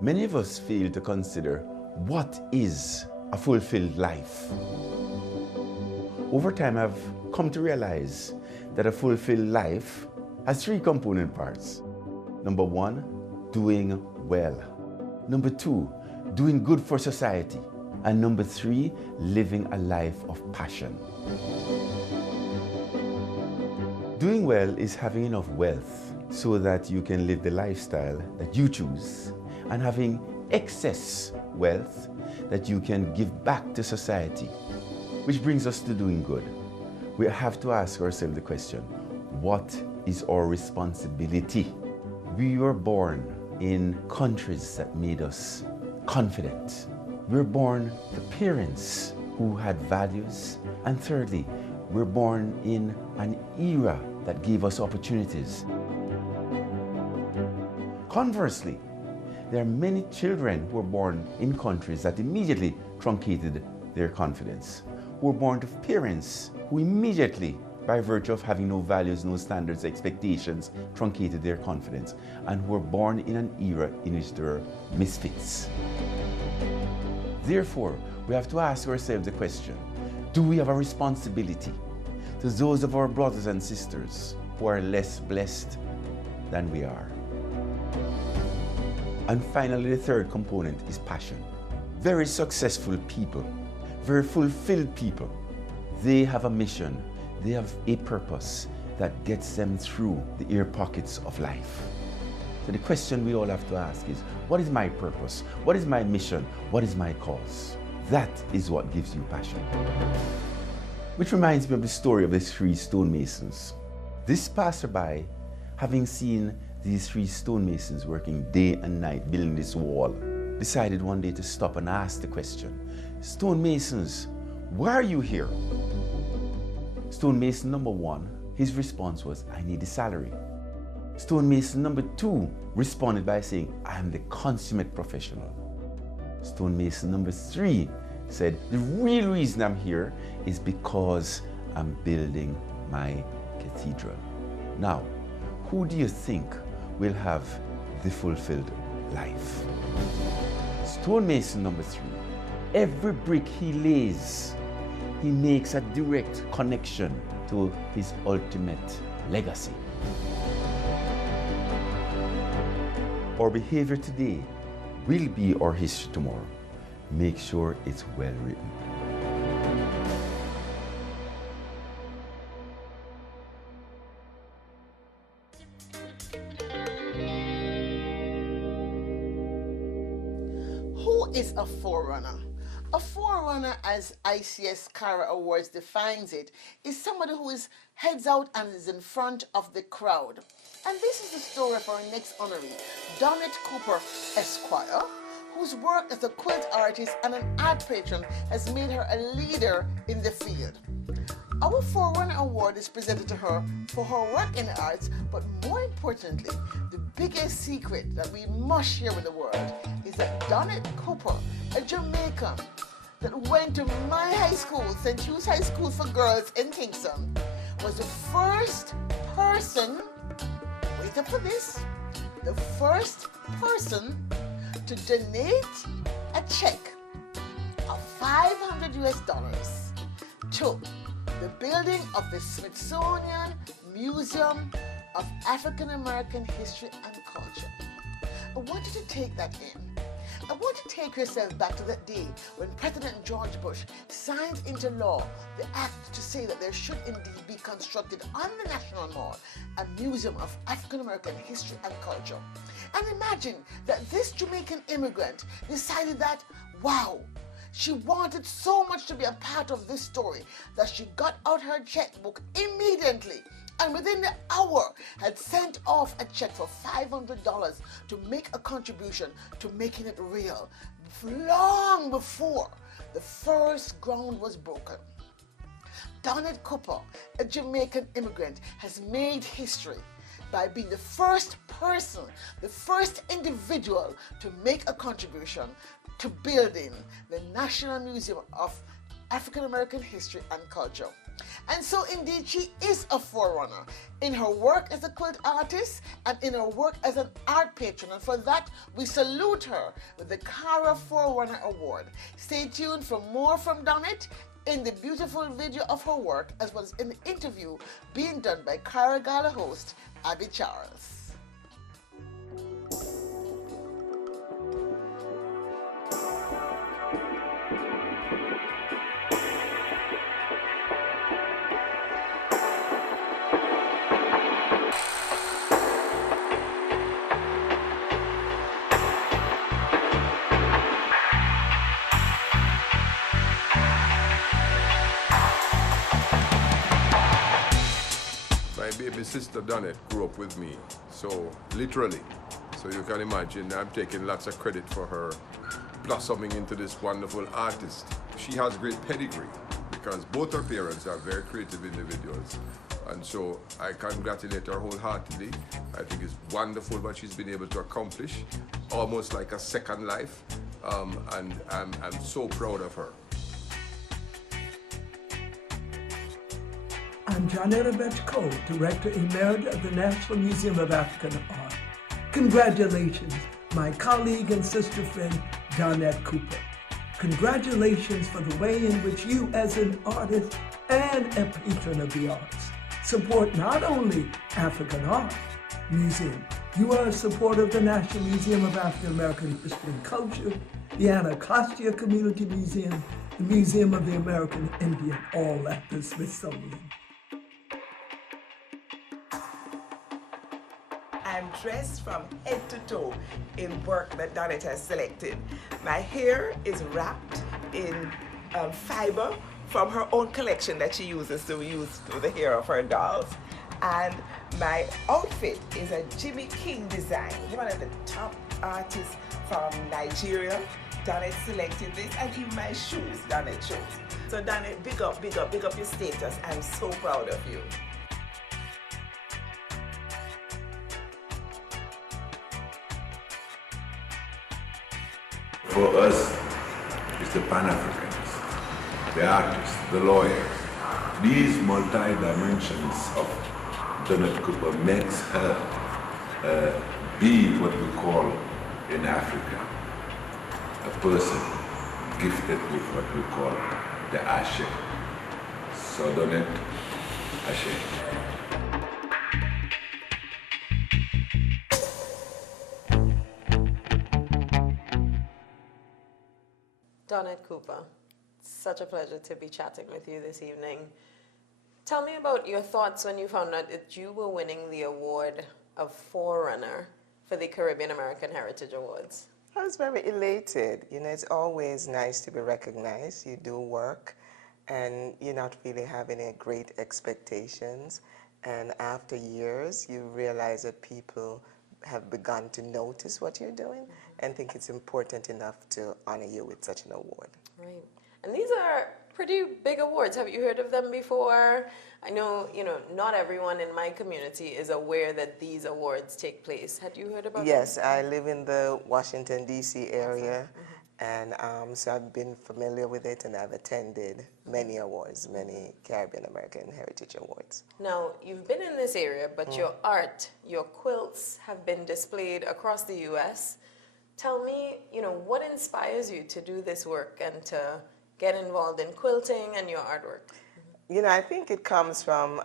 Many of us fail to consider what is a fulfilled life. Over time, I've come to realize that a fulfilled life has three component parts. Number one, doing well. Number two, doing good for society. And number three, living a life of passion. Doing well is having enough wealth so that you can live the lifestyle that you choose, and having excess wealth that you can give back to society. Which brings us to doing good. We have to ask ourselves the question, what is our responsibility? We were born in countries that made us confident. We were born to parents who had values. And thirdly, we're born in an era that gave us opportunities. Conversely, there are many children who were born in countries that immediately truncated their confidence, who were born to parents who immediately, by virtue of having no values, no standards, expectations, truncated their confidence, and who were born in an era in which there were misfits. Therefore, we have to ask ourselves the question, do we have a responsibility to those of our brothers and sisters who are less blessed than we are? And finally, the third component is passion. Very successful people, very fulfilled people, they have a mission, they have a purpose that gets them through the air pockets of life. So the question we all have to ask is, what is my purpose? What is my mission? What is my cause? That is what gives you passion. Which reminds me of the story of the three stonemasons. This passerby, having seen these three stonemasons working day and night building this wall, decided one day to stop and ask the question, stonemasons, why are you here? Stonemason number one, His response was, I need the salary. Stonemason number 2 responded by saying, I am the consummate professional. Stonemason number 3 said, the real reason I'm here is because I'm building my cathedral. Now, who do you think will have the fulfilled life? Stonemason number 3, every brick he lays, he makes a direct connection to his ultimate legacy. Our behavior today will be our history tomorrow. Make sure it's well written. Who is a forerunner? A forerunner, as ICS CARAH Awards defines it, is somebody who is heads out and is in front of the crowd. And this is the story of our next honoree, Donette Cooper Esquire, whose work as a quilt artist and an art patron has made her a leader in the field. Our Forerunner Award is presented to her for her work in the arts, but more importantly, the biggest secret that we must share with the world is that Donette Cooper, a Jamaican that went to my high school, St. Hugh's High School for Girls in Kingston, was the first person, wait up for this, the first person to donate a check of $500 to the building of the Smithsonian Museum of African American History and Culture. I want you to take that in. I want you to take yourself back to that day when President George Bush signed into law the act to say that there should indeed be constructed on the National Mall a museum of African American history and culture. And imagine that this Jamaican immigrant decided that, wow, she wanted so much to be a part of this story that she got out her checkbook immediately and within the hour had sent off a check for $500 to make a contribution to making it real, long before the first ground was broken. Donette Cooper, a Jamaican immigrant, has made history by being the first person, the first individual to make a contribution to building the National Museum of African American History and Culture. And so indeed she is a forerunner in her work as a quilt artist and in her work as an art patron, and for that we salute her with the CARAH Forerunner Award. Stay tuned for more from Donette in the beautiful video of her work, as well as in the interview being done by CARAH Gala host Abby Charles. My baby sister Donette grew up with me, so literally. So you can imagine I'm taking lots of credit for her blossoming into this wonderful artist. She has great pedigree because both her parents are very creative individuals. And so I congratulate her wholeheartedly. I think it's wonderful what she's been able to accomplish, almost like a second life. And I'm so proud of her. I'm John Elabeth Cole, Director Emerita of the National Museum of African Art. Congratulations, my colleague and sister friend, Donette Cooper. Congratulations for the way in which you, as an artist and a patron of the arts, support not only African Art Museum, you are a supporter of the National Museum of African American History and Culture, the Anacostia Community Museum, the Museum of the American Indian, all at the Smithsonian. I'm dressed from head to toe in work that Donette has selected. My hair is wrapped in fiber from her own collection that she uses to use to the hair of her dolls. And my outfit is a Jimmy King design, one of the top artists from Nigeria. Donette selected this, and even my shoes, Donette chose. So Donette, big up your status. I'm so proud of you. For us, it's the Pan-Africans, the artists, the lawyers. These multi-dimensions of Donald Cooper makes her be what we call in Africa a person gifted with what we call the Ashe. So Donald, Ashe. Donald Cooper, such a pleasure to be chatting with you this evening. Tell me about your thoughts when you found out that you were winning the award of Forerunner for the Caribbean American Heritage Awards. I was very elated. You know, it's always nice to be recognized. You do work and you're not really having any great expectations. And after years, you realize that people have begun to notice what you're doing and think it's important enough to honor you with such an award. Right. And these are pretty big awards. Have you heard of them before? I know, not everyone in my community is aware that these awards take place. Had you heard about them? Yes, I live in the Washington, D.C. area, and so I've been familiar with it, and I've attended many awards, many Caribbean American Heritage Awards. Now, you've been in this area, but your art, your quilts have been displayed across the U.S. Tell me, what inspires you to do this work and to get involved in quilting and your artwork? I think it comes from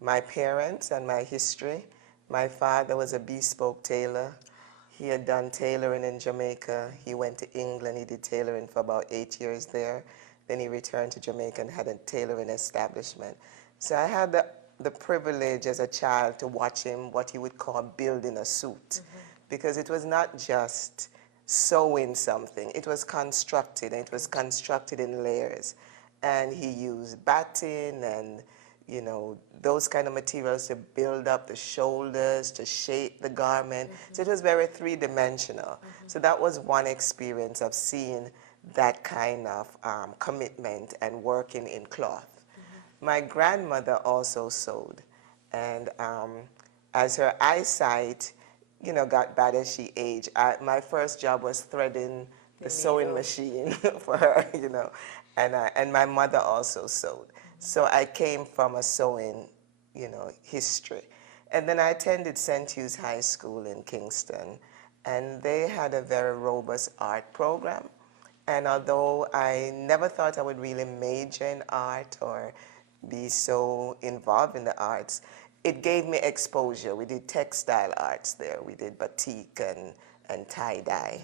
my parents and my history. My father was a bespoke tailor. He had done tailoring in Jamaica. He went to England. He did tailoring for about 8 years there. Then he returned to Jamaica and had a tailoring establishment. So I had the privilege as a child to watch him, what he would call building a suit. Because it was not just sewing something. It was constructed, and it was constructed in layers. And he used batting and, those kind of materials to build up the shoulders, to shape the garment. So it was very three-dimensional. So that was one experience of seeing that kind of commitment and working in cloth. My grandmother also sewed. And as her eyesight, got bad as she aged, my first job was threading the sewing machine for her, and my mother also sewed. So I came from a sewing, history. And then I attended St. Hugh's High School in Kingston, and they had a very robust art program. And although I never thought I would really major in art or be so involved in the arts, it gave me exposure. We did textile arts there. We did batik and tie-dye.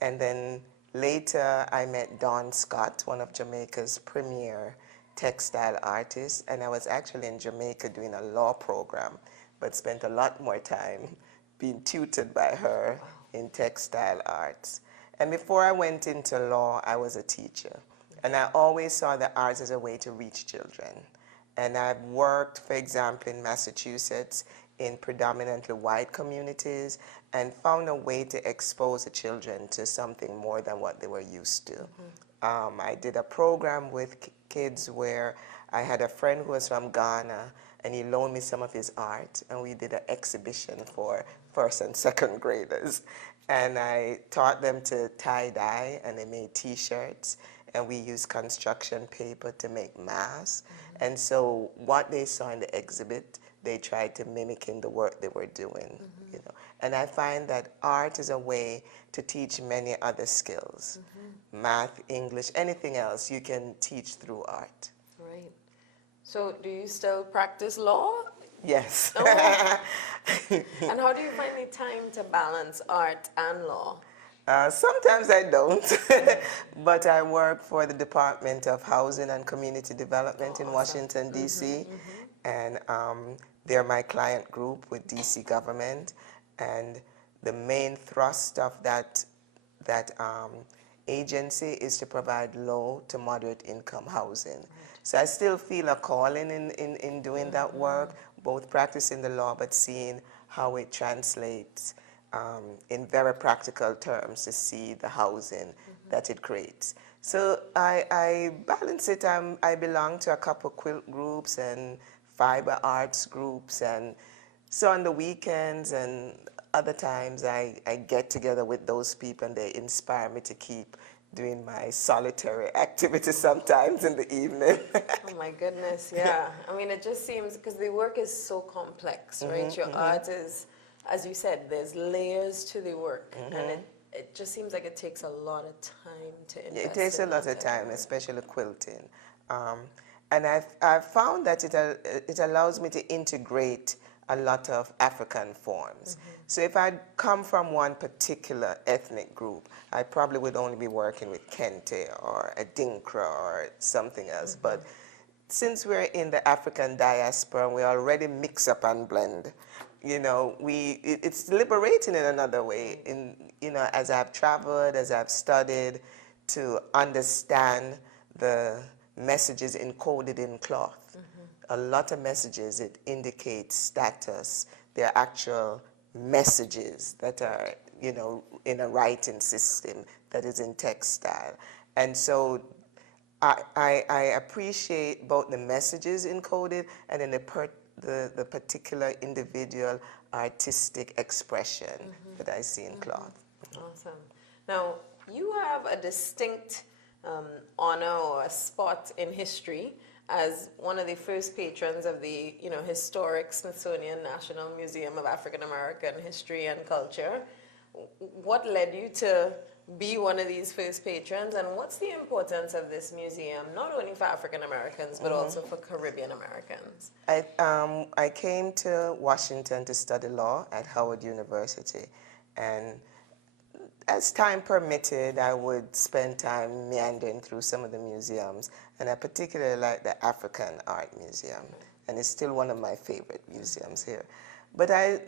And then later I met Don Scott, one of Jamaica's premier textile artists, and I was actually in Jamaica doing a law program, but spent a lot more time being tutored by her in textile arts. And before I went into law, I was a teacher. And I always saw the arts as a way to reach children. And I've worked, for example, in Massachusetts in predominantly white communities and found a way to expose the children to something more than what they were used to. I did a program with kids where I had a friend who was from Ghana, and he loaned me some of his art, and we did an exhibition for first and second graders. And I taught them to tie-dye, and they made T-shirts, and we used construction paper to make masks. And so what they saw in the exhibit, they tried to mimic in the work they were doing. And I find that art is a way to teach many other skills. Math, English, anything else you can teach through art. Right. So do you still practice law? Yes. Oh. And how do you find the time to balance art and law? Sometimes I don't, but I work for the Department of Housing and Community Development in Washington, D.C., and they're my client group with D.C. government, and the main thrust of that agency is to provide low to moderate income housing. So I still feel a calling in doing that work, both practicing the law but seeing how it translates in very practical terms to see the housing that it creates. So I balance it. I belong to a couple quilt groups and fiber arts groups, and so on the weekends and Other times I get together with those people and they inspire me to keep doing my solitary activities sometimes in the evening. Oh my goodness, yeah. I mean, it just seems, because the work is so complex, right? Your art is, as you said, there's layers to the work, and it just seems like it takes a lot of time to invest. It takes a lot of time, especially quilting. And I've found that it allows me to integrate a lot of African forms. So if I come from one particular ethnic group, I probably would only be working with Kente or a Dinkra or something else. But since we're in the African diaspora, we already mix up and blend. You know, it's liberating in another way. You know, as I've traveled, as I've studied, to understand the messages encoded in cloth. A lot of messages, it indicates status. They're actual messages that are, you know, in a writing system that is in textile. And so I appreciate both the messages encoded and then the particular individual artistic expression that I see in cloth. Awesome. Now, you have a distinct honor or a spot in history as one of the first patrons of the, you know, historic Smithsonian National Museum of African American History and Culture. What led you to be one of these first patrons, and what's the importance of this museum, not only for African Americans, but also for Caribbean Americans? I came to Washington to study law at Howard University, and as time permitted, I would spend time meandering through some of the museums, and I particularly like the African Art Museum, and it's still one of my favorite museums here. But I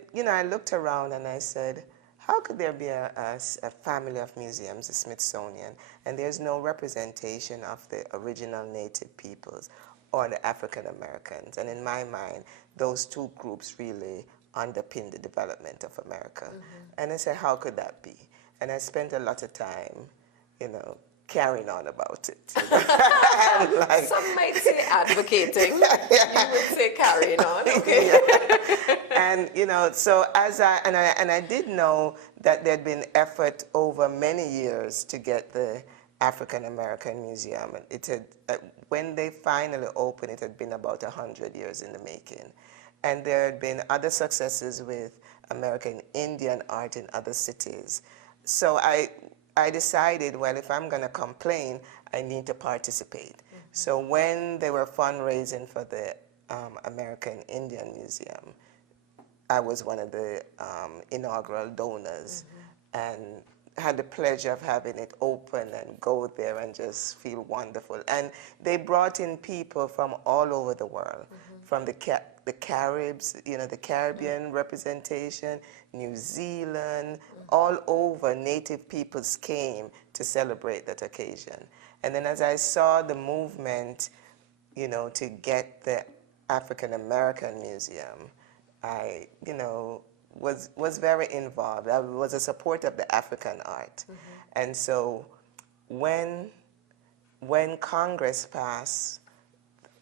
looked around and I said, how could there be a family of museums, the Smithsonian, and there's no representation of the original native peoples or the African Americans? And in my mind, those two groups really underpin the development of America. And I said, how could that be? And I spent a lot of time, you know, carrying on about it. Like, some might say advocating. You would say carrying on. Okay. And you know, so I did know that there'd been effort over many years to get the African American Museum. It had, when they finally opened, it had been about 100 years in the making. And there had been other successes with American Indian art in other cities. So I decided, well, if I'm going to complain, I need to participate. So when they were fundraising for the American Indian Museum, I was one of the inaugural donors and had the pleasure of having it open and go there and just feel wonderful. And they brought in people from all over the world, from the Caribs, you know, the Caribbean representation, New Zealand, all over native peoples came to celebrate that occasion. And then as I saw the movement, you know, to get the African American Museum, I, you know, was very involved. I was a supporter of the African art. And so when Congress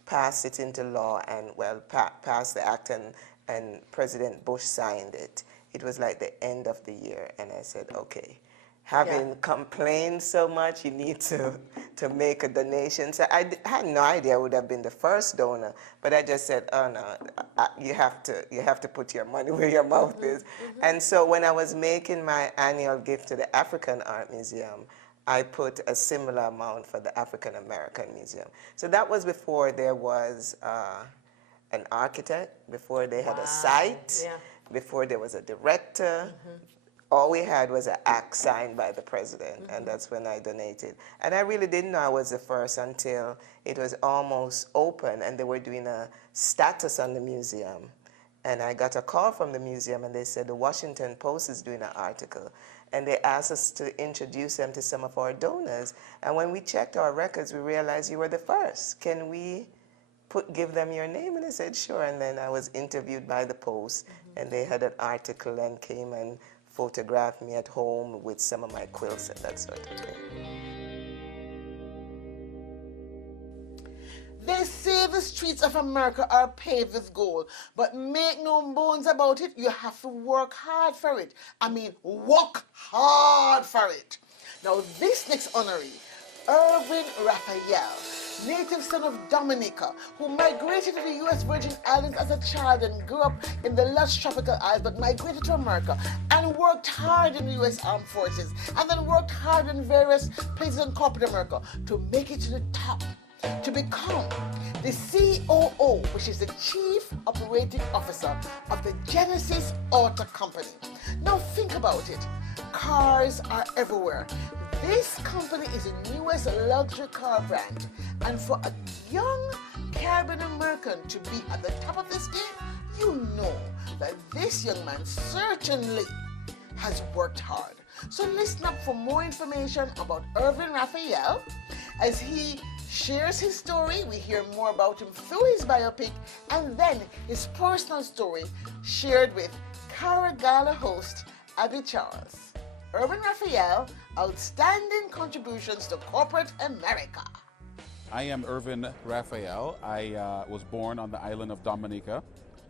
passed it into law and, well, passed the act and President Bush signed it, it was like the end of the year. And I said, okay, having complained so much, you need to make a donation. So I had no idea I would have been the first donor, but I just said, oh no, you have to put your money where your mouth is. And so when I was making my annual gift to the African Art Museum, I put a similar amount for the African American Museum. So that was before there was an architect, before they had a site, before there was a director. All we had was an act signed by the president, and that's when I donated. And I really didn't know I was the first until it was almost open, and they were doing a status on the museum. And I got a call from the museum, and they said the Washington Post is doing an article. And they asked us to introduce them to some of our donors. And when we checked our records, we realized you were the first. Can we give them your name? And I said, sure. And then I was interviewed by the Post, and they had an article and came and photographed me at home with some of my quilts and that sort of thing. They say the streets of America are paved with gold, but make no bones about it, you have to work hard for it. I mean, work hard for it. Now, this next honoree, Irvin Raphael, native son of Dominica, who migrated to the U.S. Virgin Islands as a child and grew up in the lush tropical isles, but migrated to America and worked hard in the U.S. Armed Forces, and then worked hard in various places in corporate America to make it to the top, to become the COO, which is the Chief Operating Officer of the Genesis Auto Company. Now think about it. Cars are everywhere. This company is the newest luxury car brand, and for a young Caribbean American to be at the top of this game, you know that this young man certainly has worked hard. So listen up for more information about Irvin Raphael. As he shares his story, we hear more about him through his biopic, and then his personal story shared with CARAH Gala host Abby Charles. Irvin Raphael, Outstanding Contributions to Corporate America. I am Irvin Raphael. I was born on the island of Dominica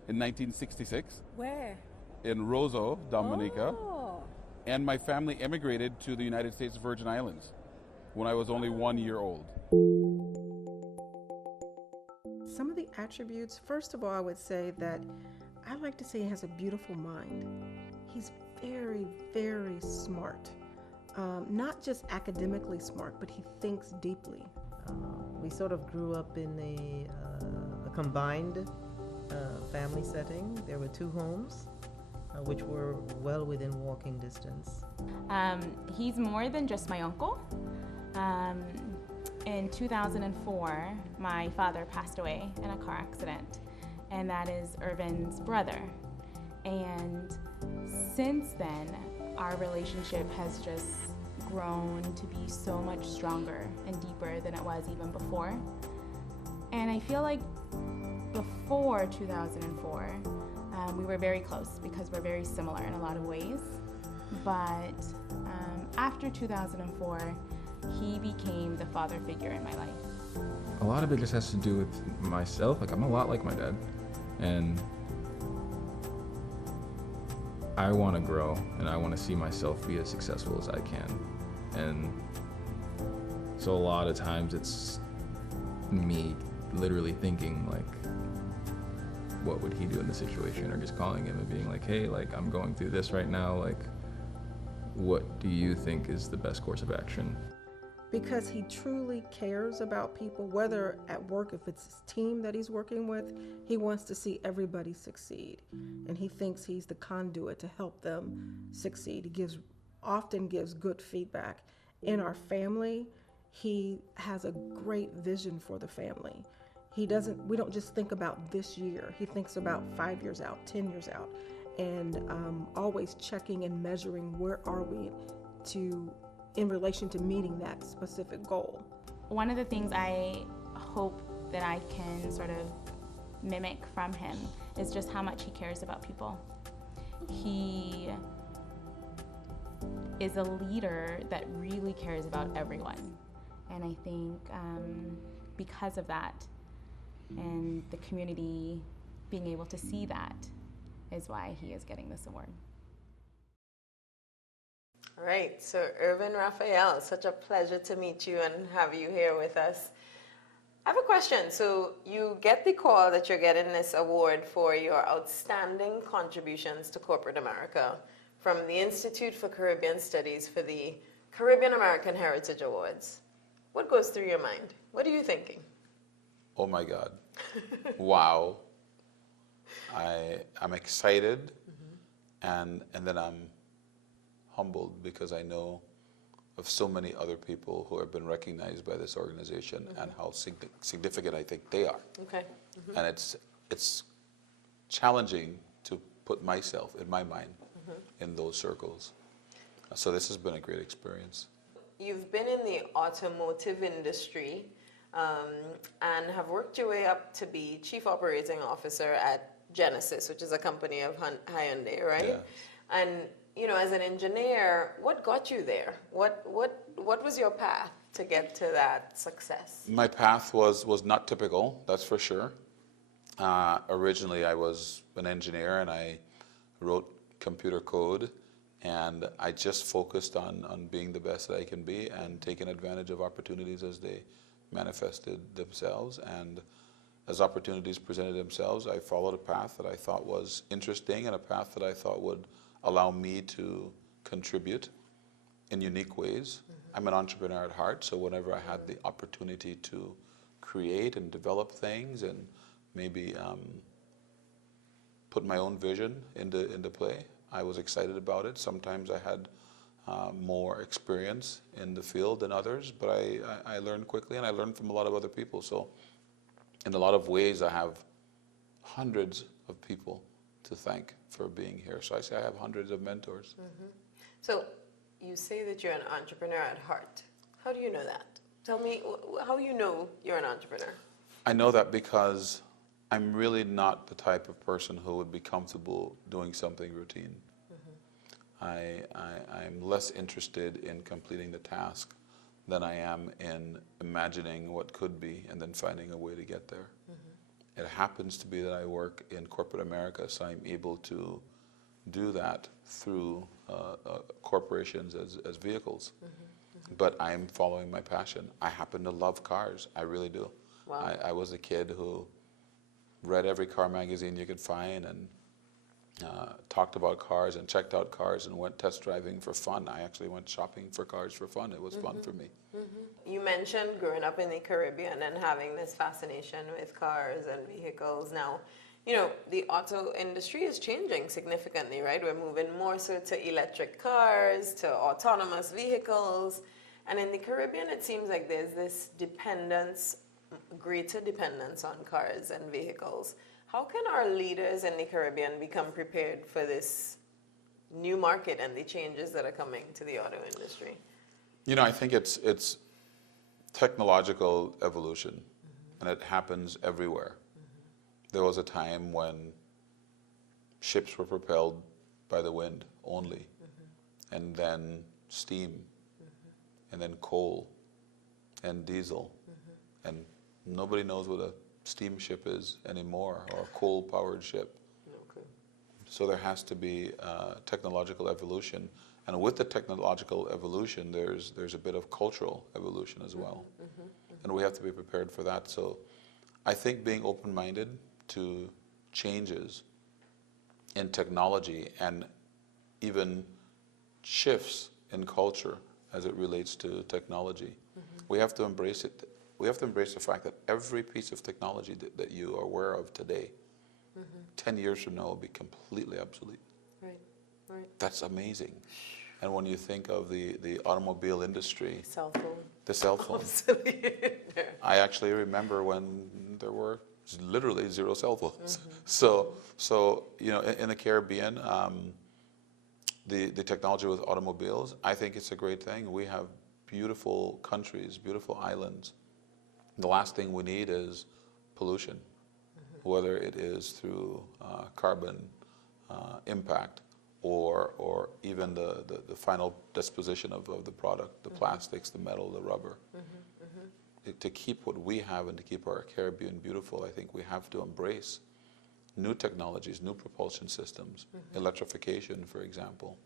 in 1966. Where? In Roseau, Dominica. Oh. And my family immigrated to the United States Virgin Islands when I was only 1 year old. Some of the attributes, first of all, I would say that I like to say he has a beautiful mind. He's very, very smart. Not just academically smart, but he thinks deeply. We sort of grew up in a combined family setting. There were 2 homes, which were well within walking distance. He's more than just my uncle. In 2004, my father passed away in a car accident, and that is Irvin's brother. And since then, our relationship has just grown to be so much stronger and deeper than it was even before. And I feel like before 2004, we were very close because we're very similar in a lot of ways. But after 2004, he became the father figure in my life. A lot of it just has to do with myself. Like, I'm a lot like my dad, and I want to grow, and I want to see myself be as successful as I can. And so a lot of times it's me literally thinking, like, what would he do in the situation, or just calling him and being like, hey, like, I'm going through this right now, like, what do you think is the best course of action? Because he truly cares about people, whether at work, if it's his team that he's working with, he wants to see everybody succeed. And he thinks he's the conduit to help them succeed. He often gives good feedback. In our family, he has a great vision for the family. We don't just think about this year. He thinks about 5 years out, 10 years out, and always checking and measuring where are we in relation to meeting that specific goal. One of the things I hope that I can sort of mimic from him is just how much he cares about people. He is a leader that really cares about everyone. And I think because of that, and the community being able to see that, is why he is getting this award. All right, so Irvin Raphael, such a pleasure to meet you and have you here with us. I have a question. So you get the call that you're getting this award for your outstanding contributions to corporate America from the Institute for Caribbean Studies for the Caribbean American Heritage Awards. What goes through your mind? What are you thinking? Oh my God. Wow. I'm excited, and then I'm humbled because I know of so many other people who have been recognized by this organization and how significant I think they are. Okay. And it's challenging to put myself, in my mind, in those circles. So this has been a great experience. You've been in the automotive industry and have worked your way up to be Chief Operating Officer at Genesis, which is a company of Hyundai, right? Yeah. And you know, as an engineer, what got you there? What was your path? to get to that success? My path was not typical, that's for sure. Originally, I was an engineer and I wrote computer code, and I just focused on being the best that I can be and taking advantage of opportunities as they manifested themselves. And as opportunities presented themselves, I followed a path that I thought was interesting and a path that I thought would allow me to contribute in unique ways. I'm an entrepreneur at heart, so whenever I had the opportunity to create and develop things and maybe put my own vision into play, I was excited about it. Sometimes I had more experience in the field than others, but I learned quickly, and I learned from a lot of other people. So in a lot of ways, I have hundreds of people to thank for being here. So I say I have hundreds of mentors. So you say that you're an entrepreneur at heart. How do you know that? Tell me how you know you're an entrepreneur. I know that because I'm really not the type of person who would be comfortable doing something routine. I'm less interested in completing the task than I am in imagining what could be and then finding a way to get there. It happens to be that I work in corporate America, so I'm able to do that through corporations as vehicles. But I'm following my passion. I happen to love cars. I really do. Wow. I was a kid who read every car magazine you could find and talked about cars and checked out cars and went test driving for fun. I actually went shopping for cars for fun. It was fun for me. You mentioned growing up in the Caribbean and having this fascination with cars and vehicles. Now, you know, the auto industry is changing significantly, right? We're moving more so to electric cars, to autonomous vehicles. And in the Caribbean, it seems like there's this dependence, greater dependence on cars and vehicles. How can our leaders in the Caribbean become prepared for this new market and the changes that are coming to the auto industry? You know, I think it's technological evolution, and it happens everywhere. There was a time when ships were propelled by the wind only, and then steam, and then coal, and diesel, and nobody knows what a steamship is anymore, or a coal-powered ship. So there has to be technological evolution, and with the technological evolution, there's a bit of cultural evolution as well, and we have to be prepared for that. So I think being open-minded to changes in technology and even shifts in culture as it relates to technology, we have to embrace it. We have to embrace the fact that every piece of technology that you are aware of today, 10 years from now will be completely obsolete. Right. That's amazing. And when you think of the automobile industry, the cell phone. I actually remember when there were literally zero cell phones. So you know, in the Caribbean, the technology with automobiles, I think it's a great thing. We have beautiful countries, beautiful islands. The last thing we need is pollution, whether it is through carbon impact or even the final disposition of the product, the plastics, the metal, the rubber. To keep what we have and to keep our Caribbean beautiful, I think we have to embrace new technologies, new propulsion systems, electrification, for example.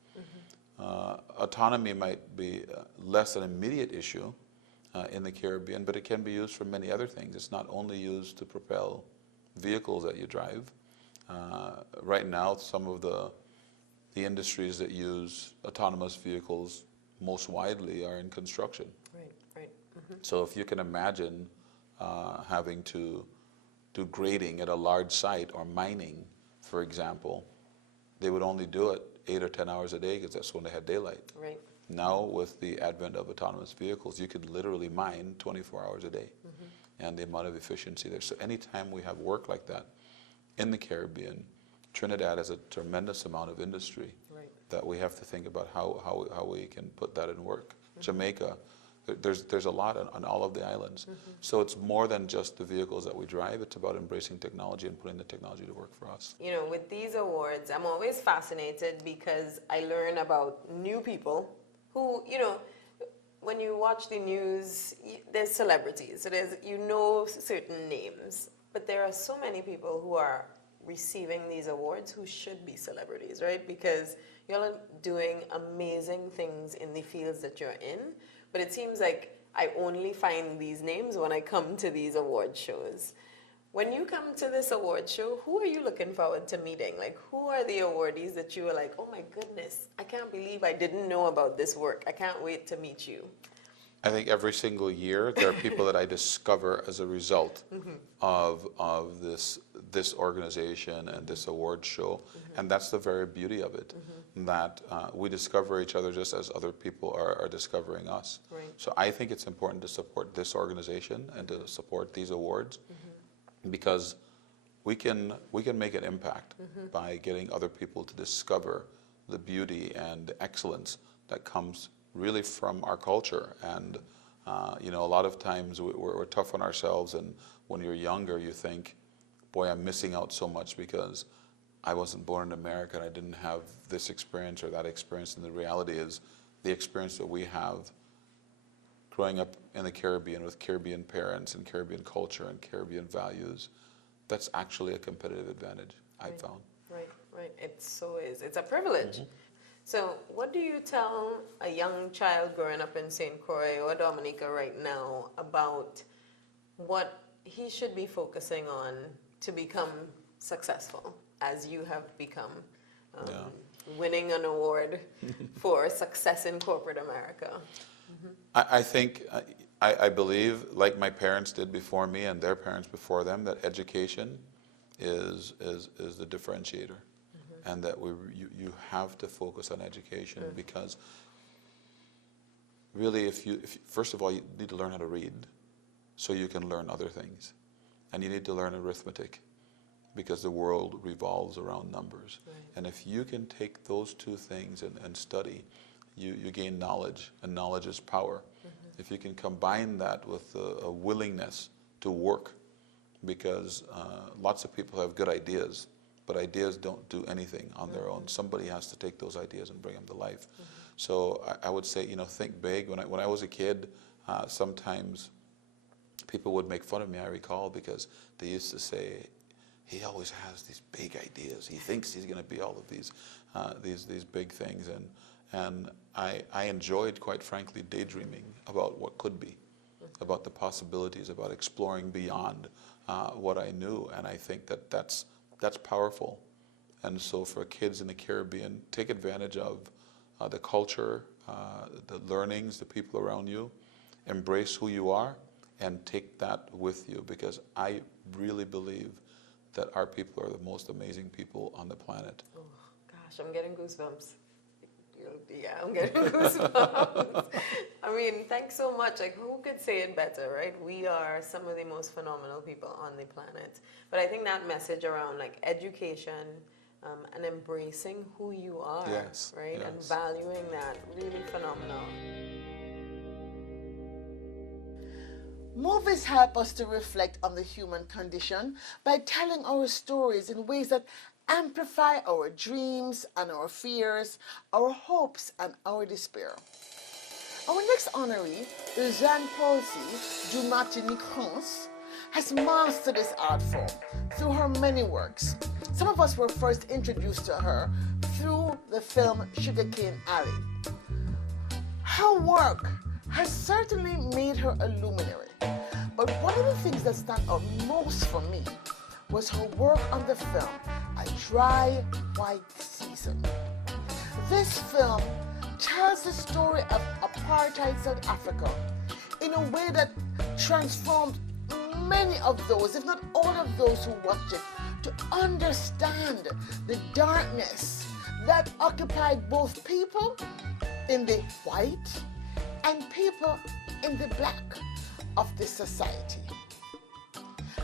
Autonomy might be less an immediate issue in the Caribbean, but it can be used for many other things. It's not only used to propel vehicles that you drive. Right now, some of the industries that use autonomous vehicles most widely are in construction. Right. So if you can imagine having to do grading at a large site or mining, for example, they would only do it 8 or 10 hours a day because that's when they had daylight. Right. Now, with the advent of autonomous vehicles, you could literally mine 24 hours a day, and the amount of efficiency there. So anytime we have work like that in the Caribbean, Trinidad has a tremendous amount of industry that we have to think about how we can put that in work. Jamaica, there's a lot on all of the islands. So it's more than just the vehicles that we drive. It's about embracing technology and putting the technology to work for us. You know, with these awards, I'm always fascinated because I learn about new people who, you know, when you watch the news, there's celebrities, so there's, you know, certain names, but there are so many people who are receiving these awards who should be celebrities, right? Because you're doing amazing things in the fields that you're in, but it seems like I only find these names when I come to these award shows. When you come to this award show, who are you looking forward to meeting? Like, who are the awardees that you are like, oh my goodness, I can't believe I didn't know about this work. I can't wait to meet you. I think every single year there are people that I discover as a result of this organization and this award show, and that's the very beauty of it, that we discover each other just as other people are discovering us. Right. So I think it's important to support this organization and to support these awards, because we can make an impact by getting other people to discover the beauty and excellence that comes really from our culture. And you know, a lot of times we're tough on ourselves, and when you're younger you think, boy, I'm missing out so much because I wasn't born in America and I didn't have this experience or that experience. And the reality is, the experience that we have growing up in the Caribbean with Caribbean parents and Caribbean culture and Caribbean values, that's actually a competitive advantage, I've found. Right, right. It so is. It's a privilege. So what do you tell a young child growing up in St. Croix or Dominica right now about what he should be focusing on to become successful, as you have become, winning an award for success in corporate America? I think, I believe, like my parents did before me and their parents before them, that education is the differentiator, and that you have to focus on education, because really, if you first of all, you need to learn how to read so you can learn other things, and you need to learn arithmetic because the world revolves around numbers. And if you can take those two things and study, you gain knowledge, and knowledge is power. If you can combine that with a willingness to work, because lots of people have good ideas, but ideas don't do anything on their own. Somebody has to take those ideas and bring them to life. So I would say, you know, think big. When I was a kid, sometimes people would make fun of me, I recall, because they used to say, he always has these big ideas. He thinks he's going to be all of these big things. And I enjoyed, quite frankly, daydreaming about what could be, about the possibilities, about exploring beyond what I knew. And I think that that's powerful. And so for kids in the Caribbean, take advantage of the culture, the learnings, the people around you. Embrace who you are and take that with you, because I really believe that our people are the most amazing people on the planet. Oh, gosh, I'm getting goosebumps. Yeah, I'm getting goosebumps. I mean, thanks so much. Like, who could say it better, right? We are some of the most phenomenal people on the planet. But I think that message around like education and embracing who you are, right? Yes. And valuing that, really phenomenal. Movies help us to reflect on the human condition by telling our stories in ways that amplify our dreams and our fears, our hopes and our despair. Our next honoree, Jean-Paulcy du Martinique, has mastered this art form through her many works. Some of us were first introduced to her through the film Sugarcane Alley. Her work has certainly made her a luminary, but one of the things that stand out most for me was her work on the film A Dry White Season. This film tells the story of apartheid South Africa in a way that transformed many of those, if not all of those who watched it, to understand the darkness that occupied both people in the white and people in the black of this society.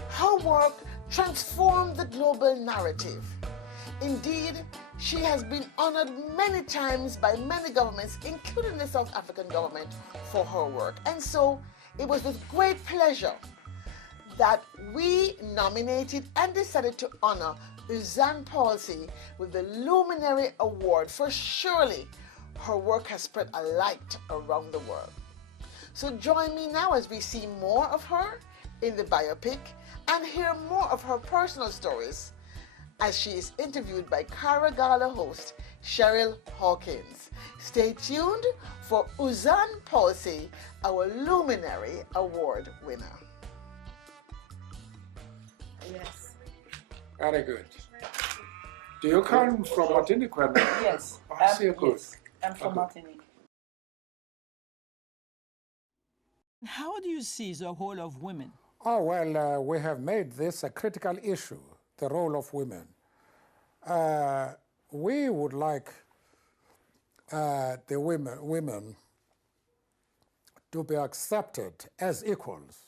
Her work transformed the global narrative. Indeed, she has been honored many times by many governments, including the South African government, for her work. And so it was with great pleasure that we nominated and decided to honor Jean-Paulcy with the Luminary Award, for surely her work has spread a light around the world. So join me now as we see more of her in the biopic and hear more of her personal stories as she is interviewed by CARAH Gala host Cheryl Hawkins. Stay tuned for Uzan Palsy, our Luminary Award winner. Yes. Very good. Do you come from Martinique? Yes. I see you good. Yes, I'm from Martinique. How do you see the role of women? Oh, well, we have made this a critical issue, the role of women. We would like the women to be accepted as equals.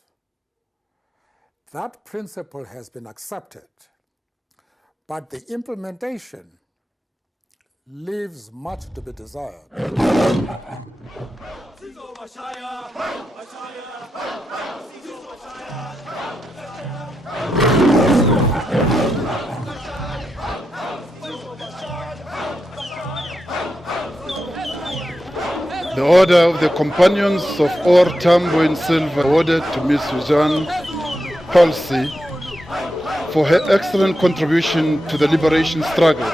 That principle has been accepted, but the implementation leaves much to be desired. The Order of the Companions of Or Tambo in Silver awarded to Miss Suzanne Palsy for her excellent contribution to the liberation struggle.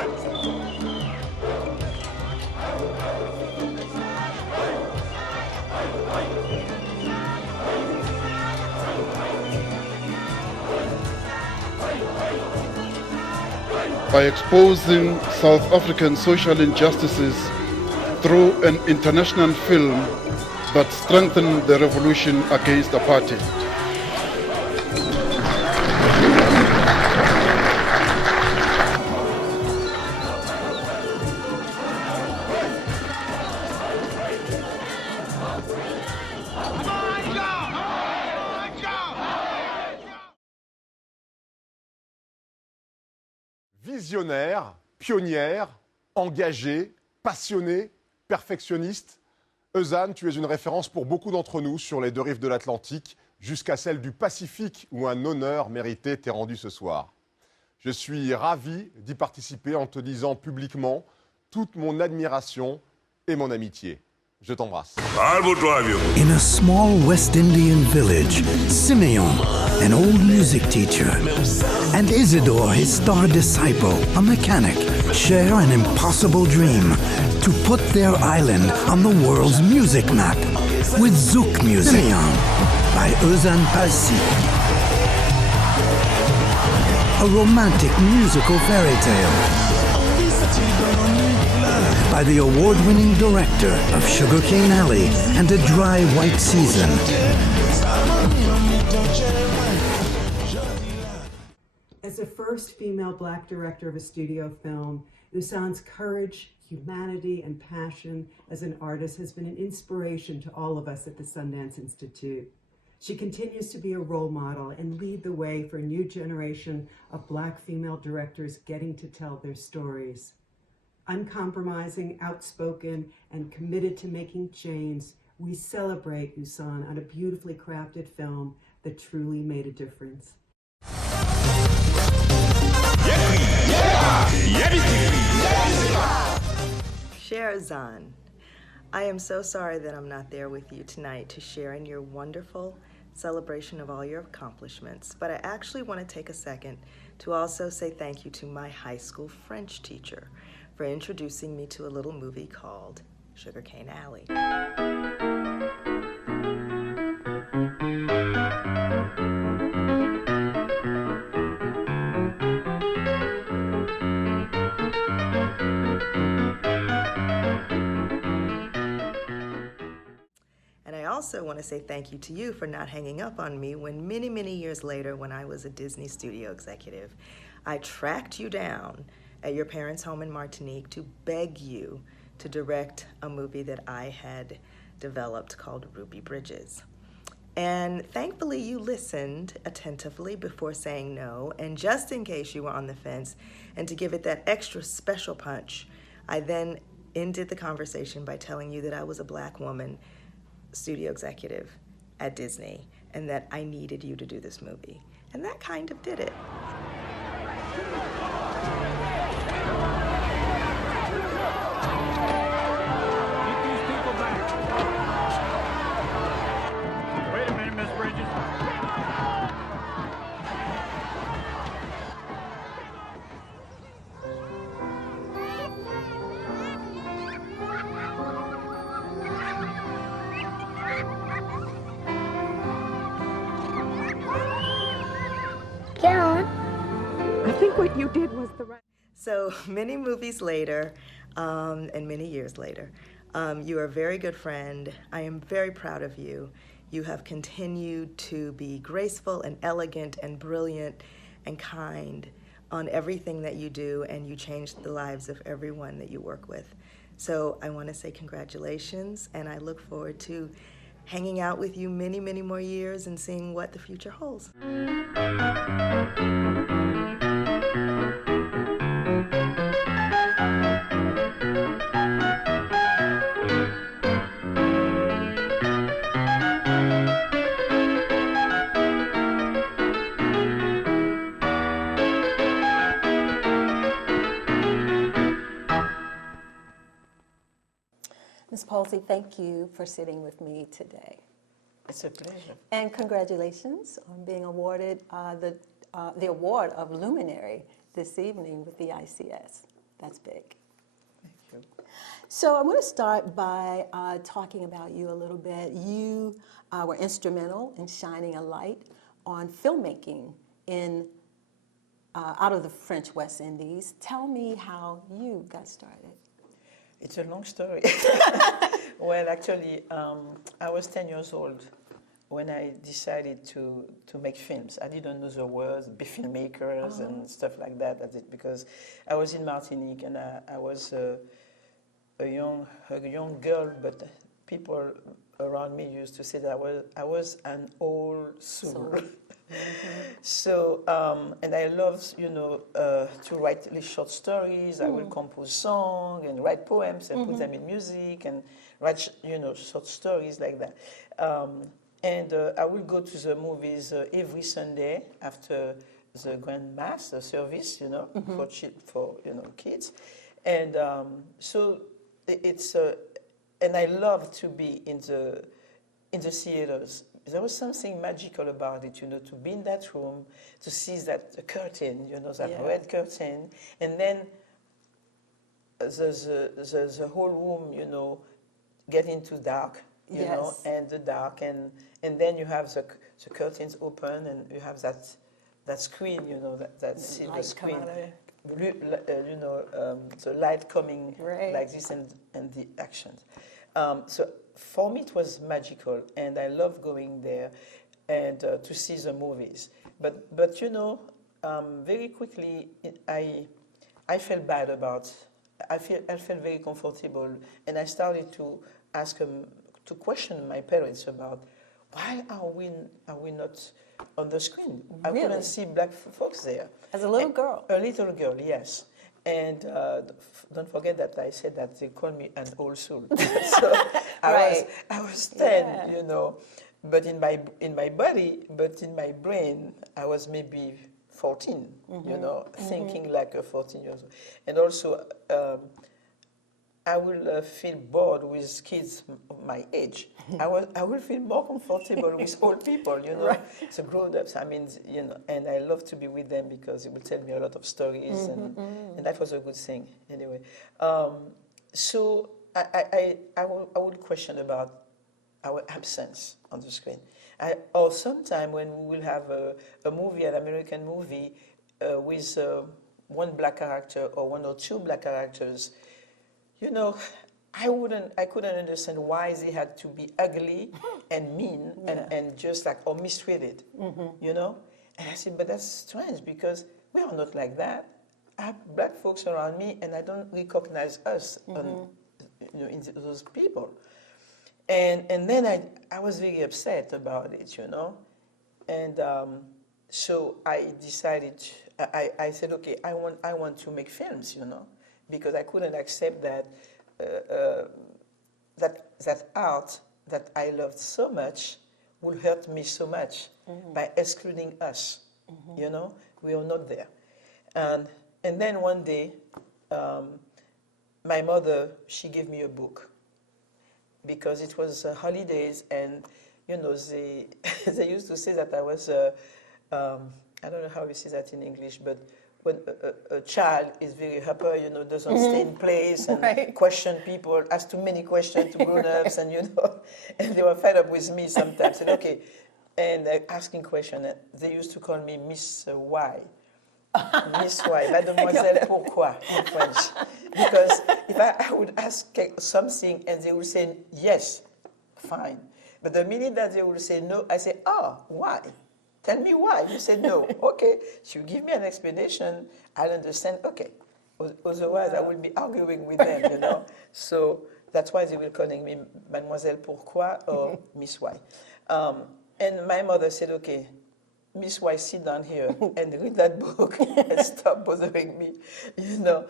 By exposing South African social injustices through an international film that strengthened the revolution against apartheid. Visionnaire, pionnière, engagée, passionnée, perfectionniste, Uzan, tu es une référence pour beaucoup d'entre nous sur les deux rives de l'Atlantique, jusqu'à celle du Pacifique où un honneur mérité t'est rendu ce soir. Je suis ravi d'y participer en te disant publiquement toute mon admiration et mon amitié. Je t'embrasse. In a small West Indian village, Simeon, an old music teacher, and Isidore, his star disciple, a mechanic, share an impossible dream to put their island on the world's music map with Zouk Music. Simeon by Uzan Palsy. A romantic musical fairy tale by the award-winning director of Sugarcane Alley and A Dry White Season. As the first female Black director of a studio film, Uzan's courage, humanity, and passion as an artist has been an inspiration to all of us at the Sundance Institute. She continues to be a role model and lead the way for a new generation of Black female directors getting to tell their stories. Uncompromising, outspoken, and committed to making change, we celebrate Uzan on a beautifully crafted film that truly made a difference. Cher Uzan, I am so sorry that I'm not there with you tonight to share in your wonderful celebration of all your accomplishments, but I actually want to take a second to also say thank you to my high school French teacher for introducing me to a little movie called Sugarcane Alley. And I also want to say thank you to you for not hanging up on me when many, many years later, when I was a Disney studio executive, I tracked you down at your parents' home in Martinique to beg you to direct a movie that I had developed called Ruby Bridges. And thankfully you listened attentively before saying no, and just in case you were on the fence, and to give it that extra special punch, I then ended the conversation by telling you that I was a Black woman studio executive at Disney and that I needed you to do this movie. And that kind of did it. think what you did was the right. So many movies later, and many years later, you are a very good friend. I am very proud of you. You have continued to be graceful and elegant and brilliant and kind on everything that you do, and you change the lives of everyone that you work with. So I want to say congratulations, and I look forward to hanging out with you many, many more years and seeing what the future holds. Ms. Palsy, thank you for sitting with me today. It's a pleasure. And congratulations on being awarded the award of Luminary this evening with the ICS. That's big. Thank you. So I want to start by talking about you a little bit. You were instrumental in shining a light on filmmaking out of the French West Indies. Tell me how you got started. It's a long story. Well, actually, I was 10 years old when I decided to make films. I didn't know the words, be filmmakers and stuff like that, because I was in Martinique and I was a young girl, but people around me used to say that I was an old soul. So, and I loved, to write short stories. I will compose songs and write poems and put them in music and write, short stories like that. And I will go to the movies every Sunday after the Grand Mass, the service, for kids. And so it's, and I love to be in the theaters. There was something magical about it, to be in that room, to see that curtain, that red curtain, and then the whole room, get into dark, and the dark, and then you have the curtains open, and you have that screen, that silver screen, the light coming like this, and the actions. So for me, it was magical, and I love going there and to see the movies. But very quickly, I felt bad about. I felt very comfortable, and I started to ask to question my parents about why are we not on the screen? I couldn't see black folks there. As a little girl. A little girl, yes. And don't forget that I said that they call me an old soul. So I was 10, but in my body, but in my brain, I was maybe 14, thinking like a 14 years old. And also, I will feel bored with kids my age. I will feel more comfortable with old people, the grown-ups. I mean, and I love to be with them because it will tell me a lot of stories, and that was a good thing. Anyway, so I would question about our absence on the screen, or sometime when we will have a movie, an American movie, with one black character or one or two black characters. I couldn't understand why they had to be ugly and mean and just or mistreated, And I said, but that's strange because we are not like that. I have black folks around me and I don't recognize us in those people. And then I was very upset about it, And so I decided, I said, okay, I want to make films, because I couldn't accept that that art that I loved so much will hurt me so much by excluding us. We are not there. And then one day, my mother, she gave me a book because it was holidays, and they used to say that I was I don't know how you say that in English, but when a child is very hyper, doesn't stay in place and question people, ask too many questions to grown-ups, and and they were fed up with me sometimes. And asking questions. They used to call me Miss Y, Miss Why, Mademoiselle Pourquoi in French. Because if I would ask something and they would say yes, fine. But the minute that they would say no, I say, oh, why? Tell me why. You say no. Okay. So you give me an explanation, I'll understand. Okay. Otherwise, I will be arguing with them, you know. So that's why they will calling me Mademoiselle Pourquoi or Miss Why. And my mother said, okay, Miss Why, sit down here and read that book and stop bothering me, you know.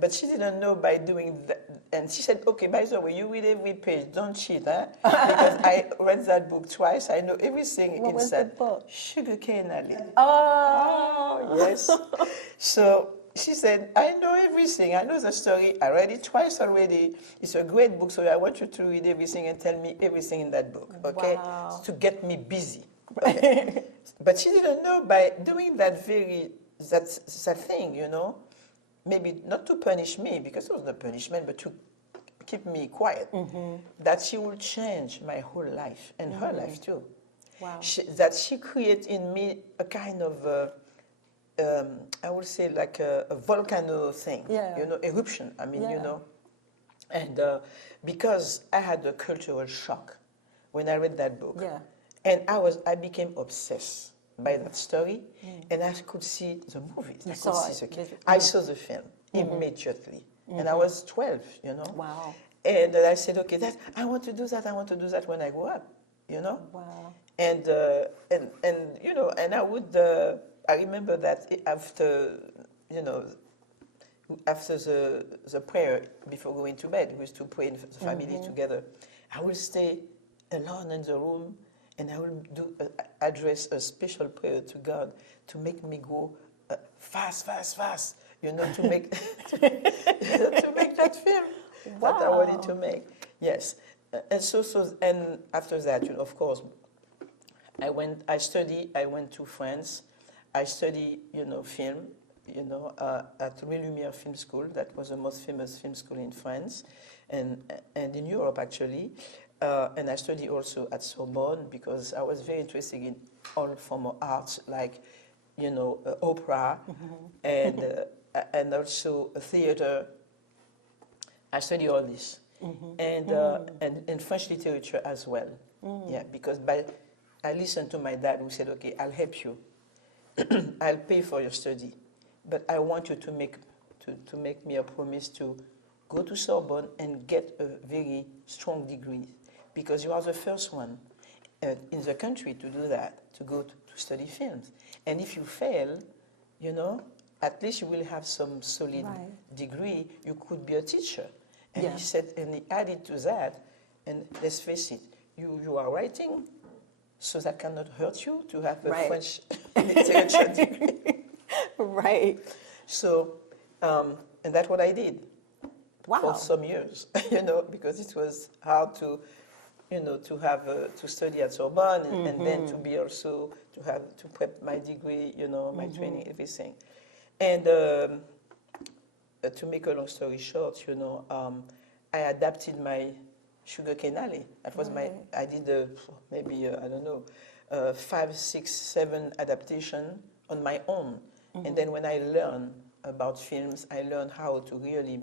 But she didn't know by doing that. And she said, okay, by the way, you read every page, don't cheat, huh? Because I read that book twice, I know everything What was inside. the book? Sugarcane Alley. Oh, yes. So she said, I know everything, I know the story, I read it twice already. It's a great book, so I want you to read everything and tell me everything in that book, okay? Wow. To get me busy. Okay. But she didn't know by doing that that thing, you know, maybe not to punish me, because it was not punishment, but to keep me quiet, that she will change my whole life and her life too. Wow. That she created in me a kind of, I would say like a volcano thing, you know, eruption, I mean, you know. And because I had a cultural shock when I read that book. Yeah. And I became obsessed by that story, and I could see the movies. I saw the film immediately, and I was 12, you know. Wow. And I said, okay, I want to do that. I want to do that when I grow up, you know. Wow. And you know, and I would. I remember that after, you know, after the prayer before going to bed, we used to pray in the family together. I would stay alone in the room. And I will address a special prayer to God to make me go fast, you know, to make to make that film that I wanted to make. Yes, and after that, you know, of course, I went to France. I studied, you know, film, you know, at Luminary Film School. That was the most famous film school in France, and in Europe actually. And I studied also at Sorbonne because I was very interested in all forms of arts, like, you know, opera and also theater. I studied all this, and French literature as well. Yeah, because I listened to my dad who said, okay, I'll help you, I'll pay for your study, but I want you to make me a promise to go to Sorbonne and get a very strong degree, because you are the first one in the country to do that, to go to study films. And if you fail, you know, at least you will have some solid degree. You could be a teacher. And he said, and he added to that, and let's face it, you are writing, so that cannot hurt you to have a French literature degree. Right. So, and that's what I did. Wow. For some years, you know, because it was hard to, you know, to have to study at Sorbonne and then to be also to prep my degree, you know, my training, everything. And to make a long story short, you know, I adapted my Sugarcane Alley. That was I did maybe I don't know, 5, 6, 7 adaptation on my own. And then when I learned about films, I learned how to really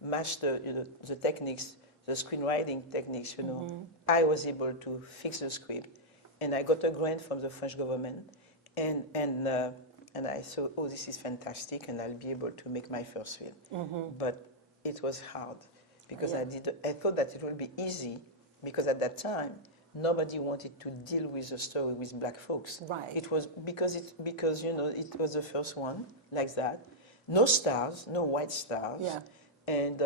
master, you know, the techniques, the screenwriting techniques, you know. I was able to fix the script, and I got a grant from the French government, and I thought, oh, this is fantastic, and I'll be able to make my first film. But it was hard because I thought that it would be easy, because at that time nobody wanted to deal with the story with black folks. Right. It was because you know, it was the first one like that. No stars, no white stars. Yeah. And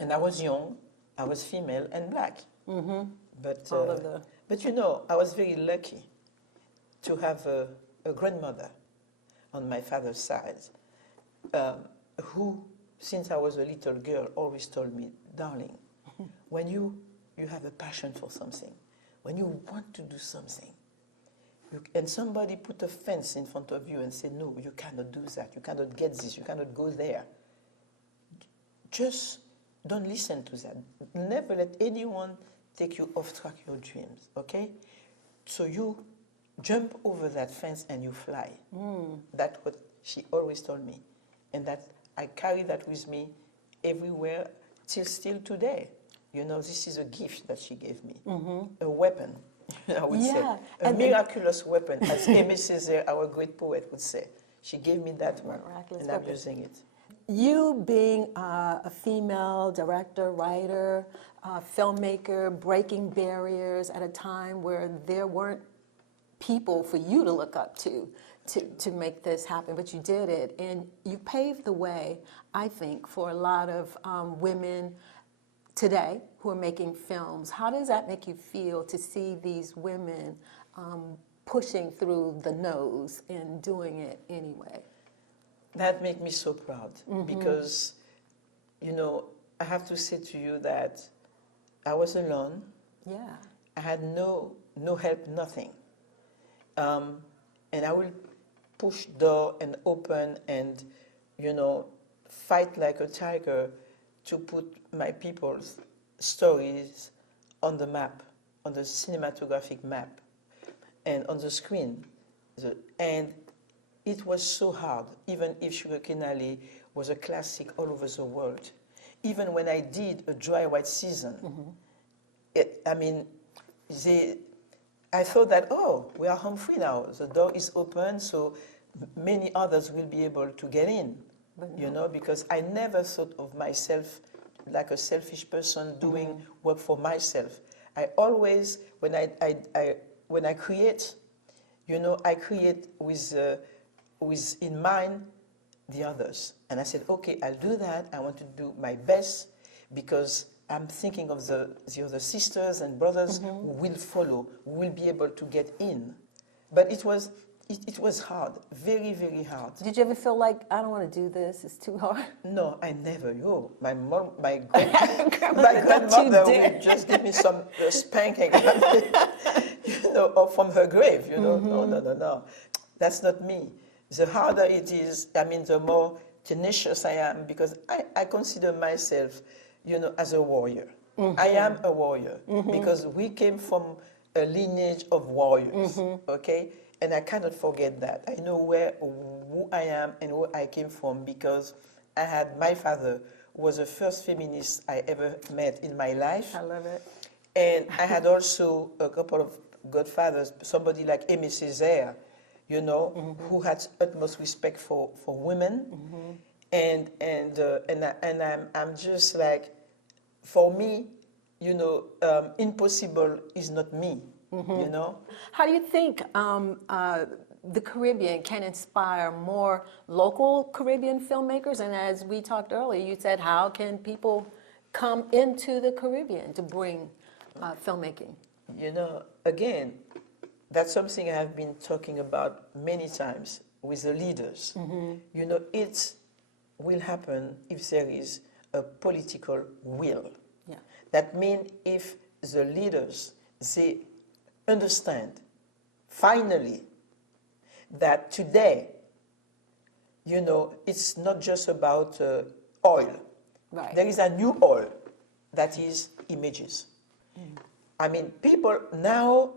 and I was young, I was female and black. But you know, I was very lucky to have a grandmother on my father's side, who, since I was a little girl, always told me, darling, when you have a passion for something, when you want to do something, and somebody put a fence in front of you and say, no, you cannot do that, you cannot get this, you cannot go there, just don't listen to that. Never let anyone take you off track your dreams, okay? So you jump over that fence and you fly. That's what she always told me. And that I carry that with me everywhere till still today. You know, this is a gift that she gave me, a weapon, I would say. A miraculous weapon, as Aimé Césaire, our great poet, would say. She gave me that one, and I'm using it. You being a female director, writer, filmmaker, breaking barriers at a time where there weren't people for you to look up to make this happen, but you did it, and you paved the way, I think, for a lot of women today who are making films. How does that make you feel to see these women pushing through the no's and doing it anyway? That makes me so proud because, you know, I have to say to you that I was alone. Yeah. I had no help, nothing. And I will push door and open and, you know, fight like a tiger to put my people's stories on the map, on the cinematographic map, and on the screen. And it was so hard, even if Sugarcane Alley was a classic all over the world. Even when I did a dry white season, I thought that, oh, we are home free now. The door is open, so many others will be able to get in, you know, because I never thought of myself like a selfish person doing work for myself. I always, when I create, you know, I create with in mind the others. And I said, okay, I'll do that. I want to do my best because I'm thinking of the other sisters and brothers who will follow, who will be able to get in. But it was hard, very, very hard. Did you ever feel like, I don't want to do this, it's too hard? No, I never. My grandmother would just give me some spanking, you know, or from her grave, you know. No. That's not me. The harder it is, the more tenacious I am because I consider myself, you know, as a warrior. I am a warrior because we came from a lineage of warriors, okay? And I cannot forget that. I know who I am and where I came from because I had my father was the first feminist I ever met in my life. I love it. And I had also a couple of godfathers, somebody like Aimé Césaire, you know, who had utmost respect for women. And I'm just like, for me, you know, impossible is not me, you know? How do you think the Caribbean can inspire more local Caribbean filmmakers? And as we talked earlier, you said, how can people come into the Caribbean to bring filmmaking? You know, again, that's something I have been talking about many times with the leaders. You know, it will happen if there is a political will. Yeah. That means if the leaders, they understand, finally, that today, you know, it's not just about oil. Right. There is a new oil that is images. I mean, people now,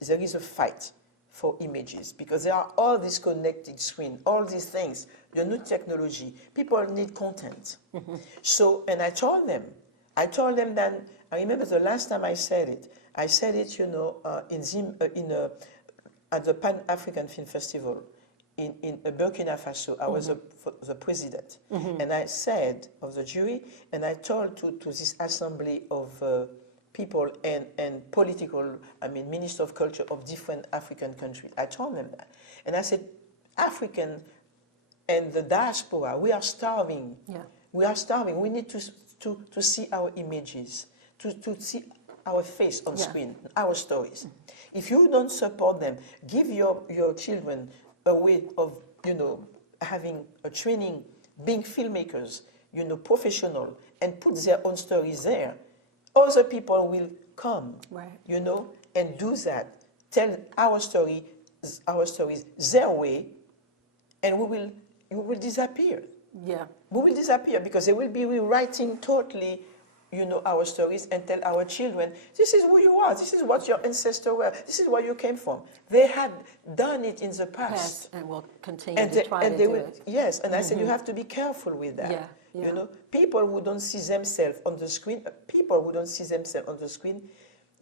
there is a fight for images because there are all these connected screens, all these things, the new technology. People need content. So, and I told them that, I remember the last time I said it, you know, at the Pan-African Film Festival in Burkina Faso. I was the president. And I said of the jury, and I told to this assembly of people and political, Minister of Culture of different African countries. I told them that. And I said, African and the diaspora, we are starving. Yeah. We are starving. We need to see our images, to see our face on screen, our stories. If you don't support them, give your children a way of, you know, having a training, being filmmakers, you know, professional, and put their own stories there. Other people will come, you know, and do that. Tell our stories their way, and we will disappear. Yeah. We will disappear because they will be rewriting totally you know, our stories and tell our children, this is who you are, this is what your ancestors were, this is where you came from. They had done it in the past. And will continue to try to do it. Yes, and I said, you have to be careful with that. Yeah, yeah. You know, people who don't see themselves on the screen,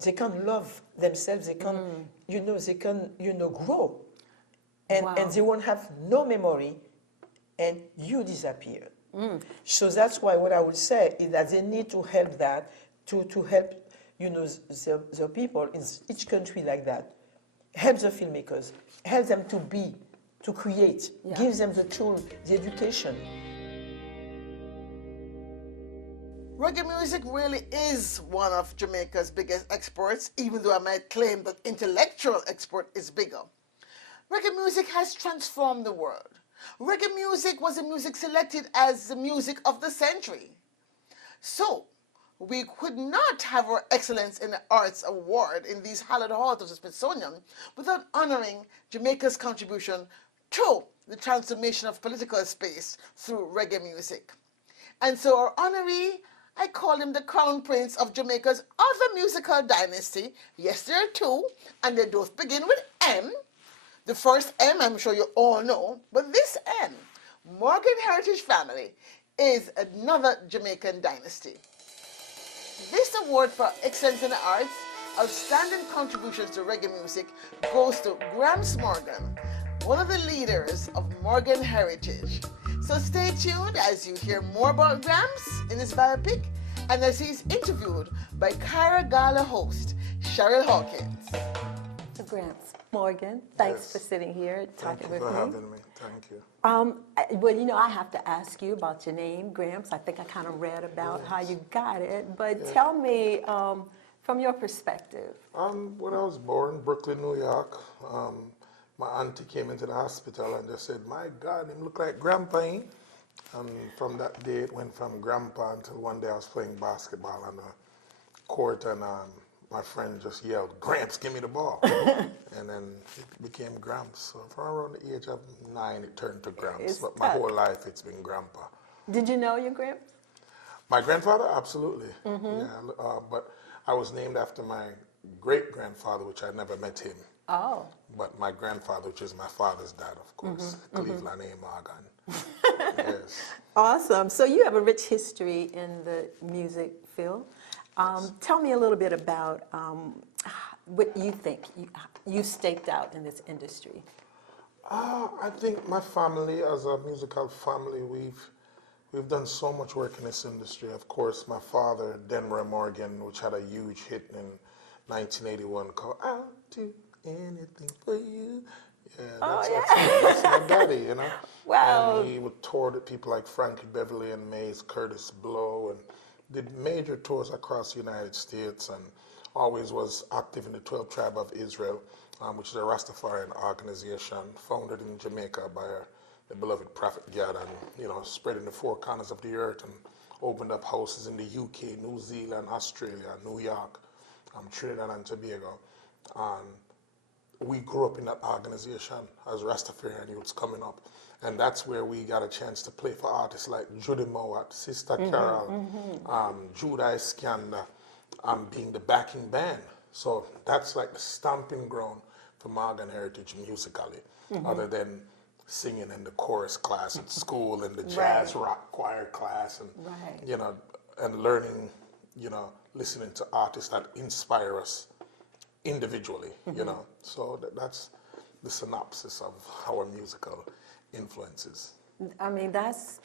they can love themselves, they can, you know, they can, you know, grow. And they won't have no memory, and you disappear. So that's why what I would say is that they need to help that, to help, you know, the people in each country like that. Help the filmmakers, help them to create, give them the tool, the education. Reggae music really is one of Jamaica's biggest exports, even though I might claim that intellectual export is bigger. Reggae music has transformed the world. Reggae music was the music selected as the music of the century. So, we could not have our Excellence in the Arts Award in these hallowed halls of the Smithsonian without honoring Jamaica's contribution to the transformation of political space through reggae music. And so our honoree, I call him the crown prince of Jamaica's other musical dynasty. Yes, there are two, and they both begin with M. The first M, I'm sure you all know, but this M, Morgan Heritage Family, is another Jamaican dynasty. This award for Excellence in the Arts, Outstanding Contributions to Reggae Music, goes to Gramps Morgan, one of the leaders of Morgan Heritage. So stay tuned as you hear more about Gramps in his biopic and as he's interviewed by CARAH Gala host Cheryl Hawkins. So Gramps Morgan, thanks for sitting here talking with me. Thank you for having me. Thank you. Well, you know, I have to ask you about your name, Gramps. I think I kind of read about how you got it, but tell me from your perspective. When I was born, Brooklyn, New York, my auntie came into the hospital and just said, my God, him look like Grandpa. And from that day, it went from Grandpa until one day I was playing basketball on the court and my friend just yelled, Gramps, give me the ball. And then it became Gramps. So from around the age of 9, it turned to Gramps. But my whole life, it's been Grandpa. Did you know your Gramps? My grandfather, absolutely. Yeah, but I was named after my great-grandfather, which I never met him. Oh. But my grandfather, which is my father's dad, of course, Cleveland A. Morgan. Yes. Awesome. So you have a rich history in the music field. Tell me a little bit about what you think you staked out in this industry. I think my family, as a musical family, we've done so much work in this industry. Of course, my father, Denver Morgan, which had a huge hit in 1981 called I'll Do Anything for You. Yeah, that's my daddy, you know. Wow. And he would tour with people like Frankie Beverly and Mays, Curtis Blow, and did major tours across the United States and always was active in the 12th Tribe of Israel, which is a Rastafarian organization founded in Jamaica by the beloved Prophet God, and, you know, spread in the 4 corners of the earth and opened up houses in the UK, New Zealand, Australia, New York, Trinidad and Tobago. And we grew up in that organization as Rastafarian youths coming up. And that's where we got a chance to play for artists like Judy Mowat, Sister Carol, Judah Iskandar, being the backing band. So that's like the stamping ground for Morgan Heritage musically, other than singing in the chorus class at school and the jazz rock choir class and, you know, and learning, you know, listening to artists that inspire us individually, you know. So that's the synopsis of our musical influences. I mean, that's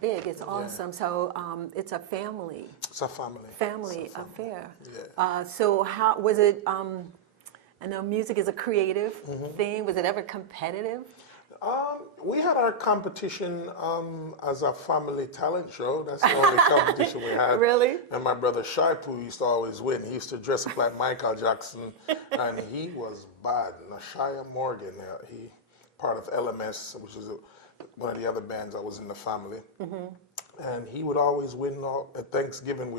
big. It's awesome. So it's a family. It's a family. Family affair. Yeah. So how was it? I know music is a creative thing. Was it ever competitive? We had our competition as a family talent show. That's the only competition we had. Really? And my brother Shaipu used to always win. He used to dress up like Michael Jackson, and he was bad. Nashaya Morgan, he part of LMS, which is one of the other bands that was in the family. And he would always win. At Thanksgiving,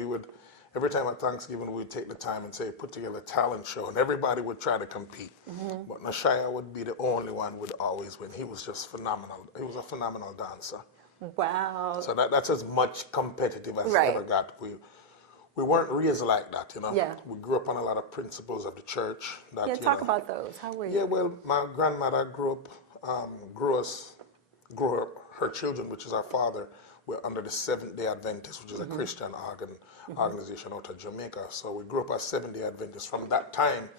every time at Thanksgiving, we'd take the time and say, put together a talent show, and everybody would try to compete. But Nashaya would be the only one who would always win. He was just phenomenal. He was a phenomenal dancer. Wow. So that's as much competitive as Right. ever got. We weren't raised like that, you know. Yeah. We grew up on a lot of principles of the church. That, Yeah, you talk know, about those. How were you? Yeah, well, my grandmother grew her children, which is our father, were under the Seventh-day Adventists, which is a Christian organization out of Jamaica. So we grew up as Seventh-day Adventists. From that time,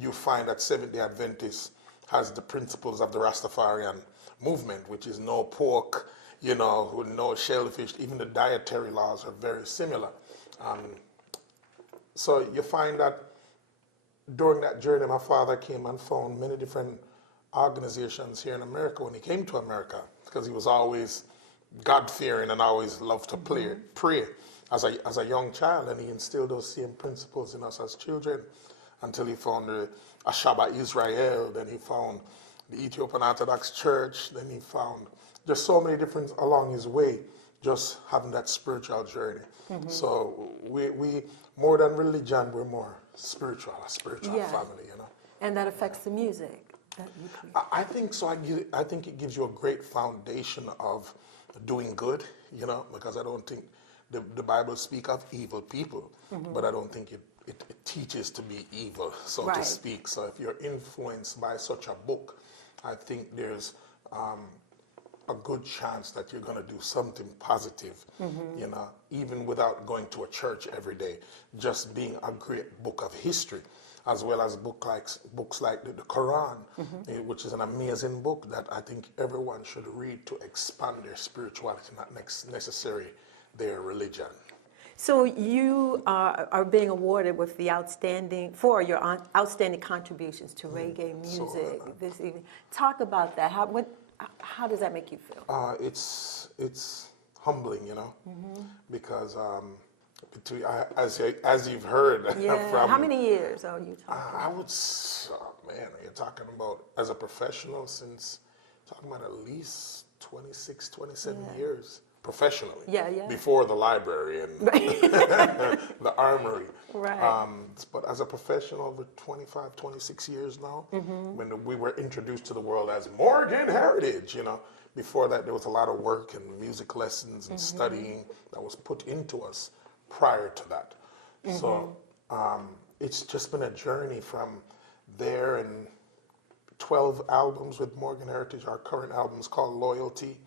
you find that Seventh-day Adventists has the principles of the Rastafarian movement, which is no pork, you know, no shellfish. Even the dietary laws are very similar. So you find that during that journey, my father came and found many different organizations here in America when he came to America, because he was always God-fearing and always loved to pray as a young child, and he instilled those same principles in us as children until he found the Ashaba Israel, then he found the Ethiopian Orthodox Church, then he found just so many different along his way, just having that spiritual journey. So we more than religion, we're more spiritual, a spiritual family, you know. And that affects the music that you create. I think so. I think it gives you a great foundation of doing good, you know, because I don't think the Bible speaks of evil people, but I don't think it teaches to be evil, so to speak. So if you're influenced by such a book, I think there's a good chance that you're going to do something positive, you know, even without going to a church every day. Just being a great book of history, as well as books like the Quran, which is an amazing book that I think everyone should read to expand their spirituality, not necessarily their religion. So you are being awarded with the your outstanding contributions to reggae music this evening. Talk about that. How does that make you feel? It's humbling, you know, because as you've heard, from how many years are you talking? I would, man, you're talking about as a professional since talking about at least 26, 27 years professionally. Before the library and the armory. Right. But as a professional, over 25, 26 years now, when we were introduced to the world as Morgan Heritage, you know. Before that, there was a lot of work and music lessons and studying that was put into us prior to that. So it's just been a journey from there, and 12 albums with Morgan Heritage. Our current album is called Loyalty.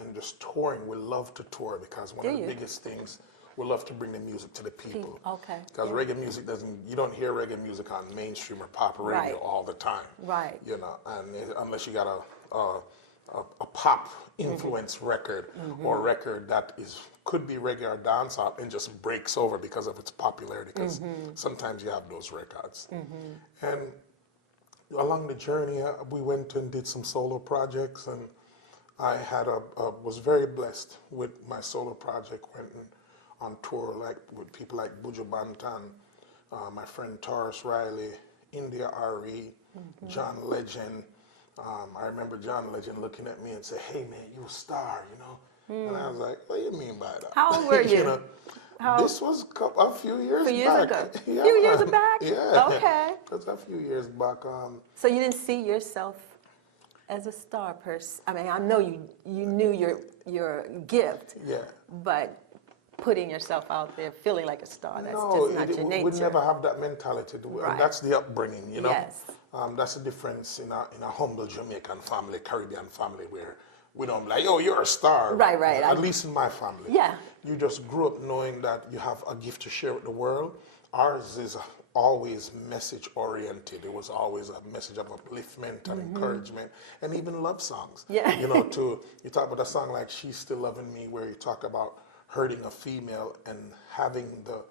And just touring, we love to tour because one of the biggest things, we love to bring the music to the people. Okay. Because reggae music you don't hear reggae music on mainstream or pop radio all the time. Right. You know, and unless you got a pop influence record or a record that could be reggae or dancehall and just breaks over because of its popularity, because sometimes you have those records. And along the journey, we went and did some solo projects, and I was very blessed with my solo project. Went on tour with people like Buju Banton, my friend Taurus Riley, India R.E., John Legend. I remember John Legend looking at me and say, "Hey man, you a star, you know?" And I was like, "What do you mean by that?" How old were you? You know, this was a few years back. Ago. A few years back? Yeah. Okay. That's a few years back. So you didn't see yourself as a star person? I mean, I know you knew your gift. Yeah. But putting yourself out there, feeling like a star, that's No, just not your nature. we never have that mentality. And that's the upbringing, you know. Yes. That's the difference in a humble Jamaican family, Caribbean family, where we don't be like, "Yo, you're a star." Right. At least in my family. Yeah. You just grew up knowing that you have a gift to share with the world. Ours is always message oriented. It was always a message of upliftment and encouragement, and even love songs. Yeah. You know, you talk about a song like "She's Still Loving Me," where you talk about hurting a female and having the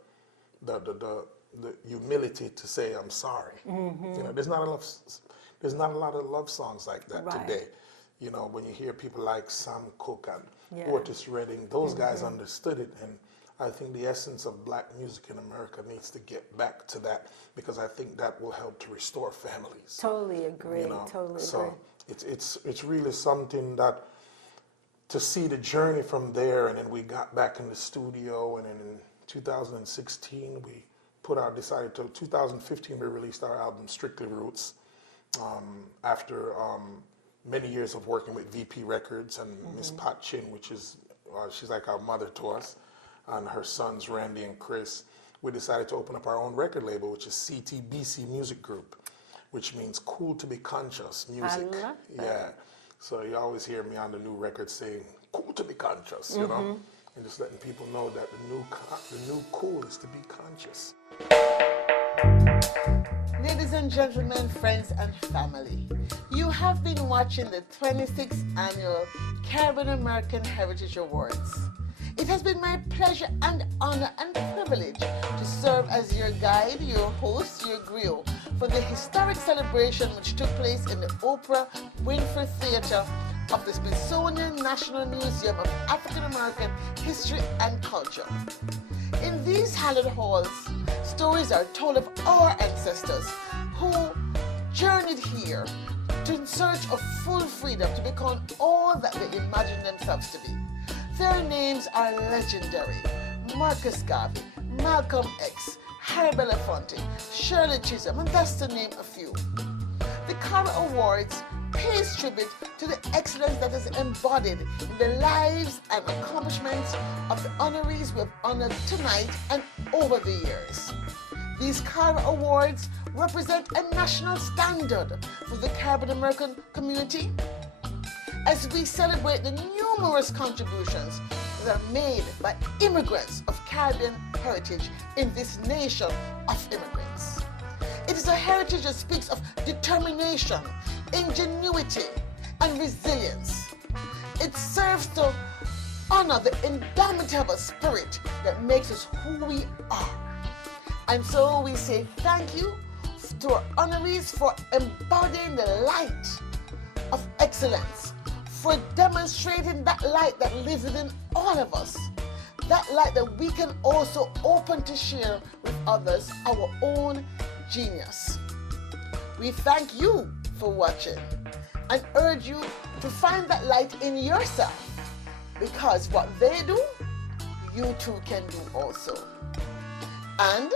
humility to say "I'm sorry." You know, there's not a lot of love songs like that today. You know, when you hear people like Sam Cooke and Otis Redding, those guys understood it, and I think the essence of black music in America needs to get back to that, because I think that will help to restore families. Totally agree. You know? Totally so agree. it's really something that, to see the journey from there, and then we got back in the studio, and then in 2016 we decided to 2015 we released our album Strictly Roots, after many years of working with VP Records and Miss Pat Chin, which is, she's like our mother to us, and her sons Randy and Chris, we decided to open up our own record label, which is CTBC Music Group, which means Cool to Be Conscious Music. I love that. Yeah. So you always hear me on the new record saying, cool to be conscious, you know? And just letting people know that the new cool is to be conscious. Ladies and gentlemen, friends and family, you have been watching the 26th Annual Caribbean American Heritage Awards. It has been my pleasure and honor and privilege to serve as your guide, your host, your griot for the historic celebration which took place in the Oprah Winfrey Theater of the Smithsonian National Museum of African American History and Culture. In these hallowed halls, stories are told of our ancestors who journeyed here in search of full freedom to become all that they imagined themselves to be. Their names are legendary: Marcus Garvey, Malcolm X, Harry Belafonte, Shirley Chisholm, and that's to name a few. The CARAH Awards pays tribute to the excellence that is embodied in the lives and accomplishments of the honorees we have honored tonight and over the years. These CARAH Awards represent a national standard for the Caribbean American community as we celebrate the numerous contributions that are made by immigrants of Caribbean heritage in this nation of immigrants. It is a heritage that speaks of determination, ingenuity, and resilience. It serves to honor the indomitable spirit that makes us who we are. And so we say thank you to our honorees for embodying the light of excellence, for demonstrating that light that lives within all of us, that light that we can also open to share with others, our own genius. We thank you for watching and urge you to find that light in yourself, because what they do, you too can do also. And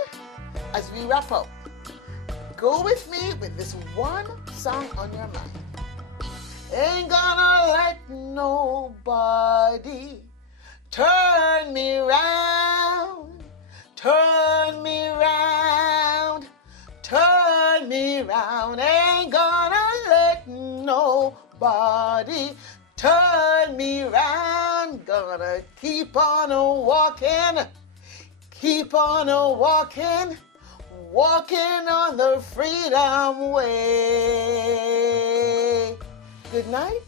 as we wrap up, go with me with this one song on your mind. Ain't gonna let nobody turn me round, turn me round, turn me round. Ain't gonna let nobody turn me round. Gonna keep on walking, keep on walking, walking on the freedom way. Good night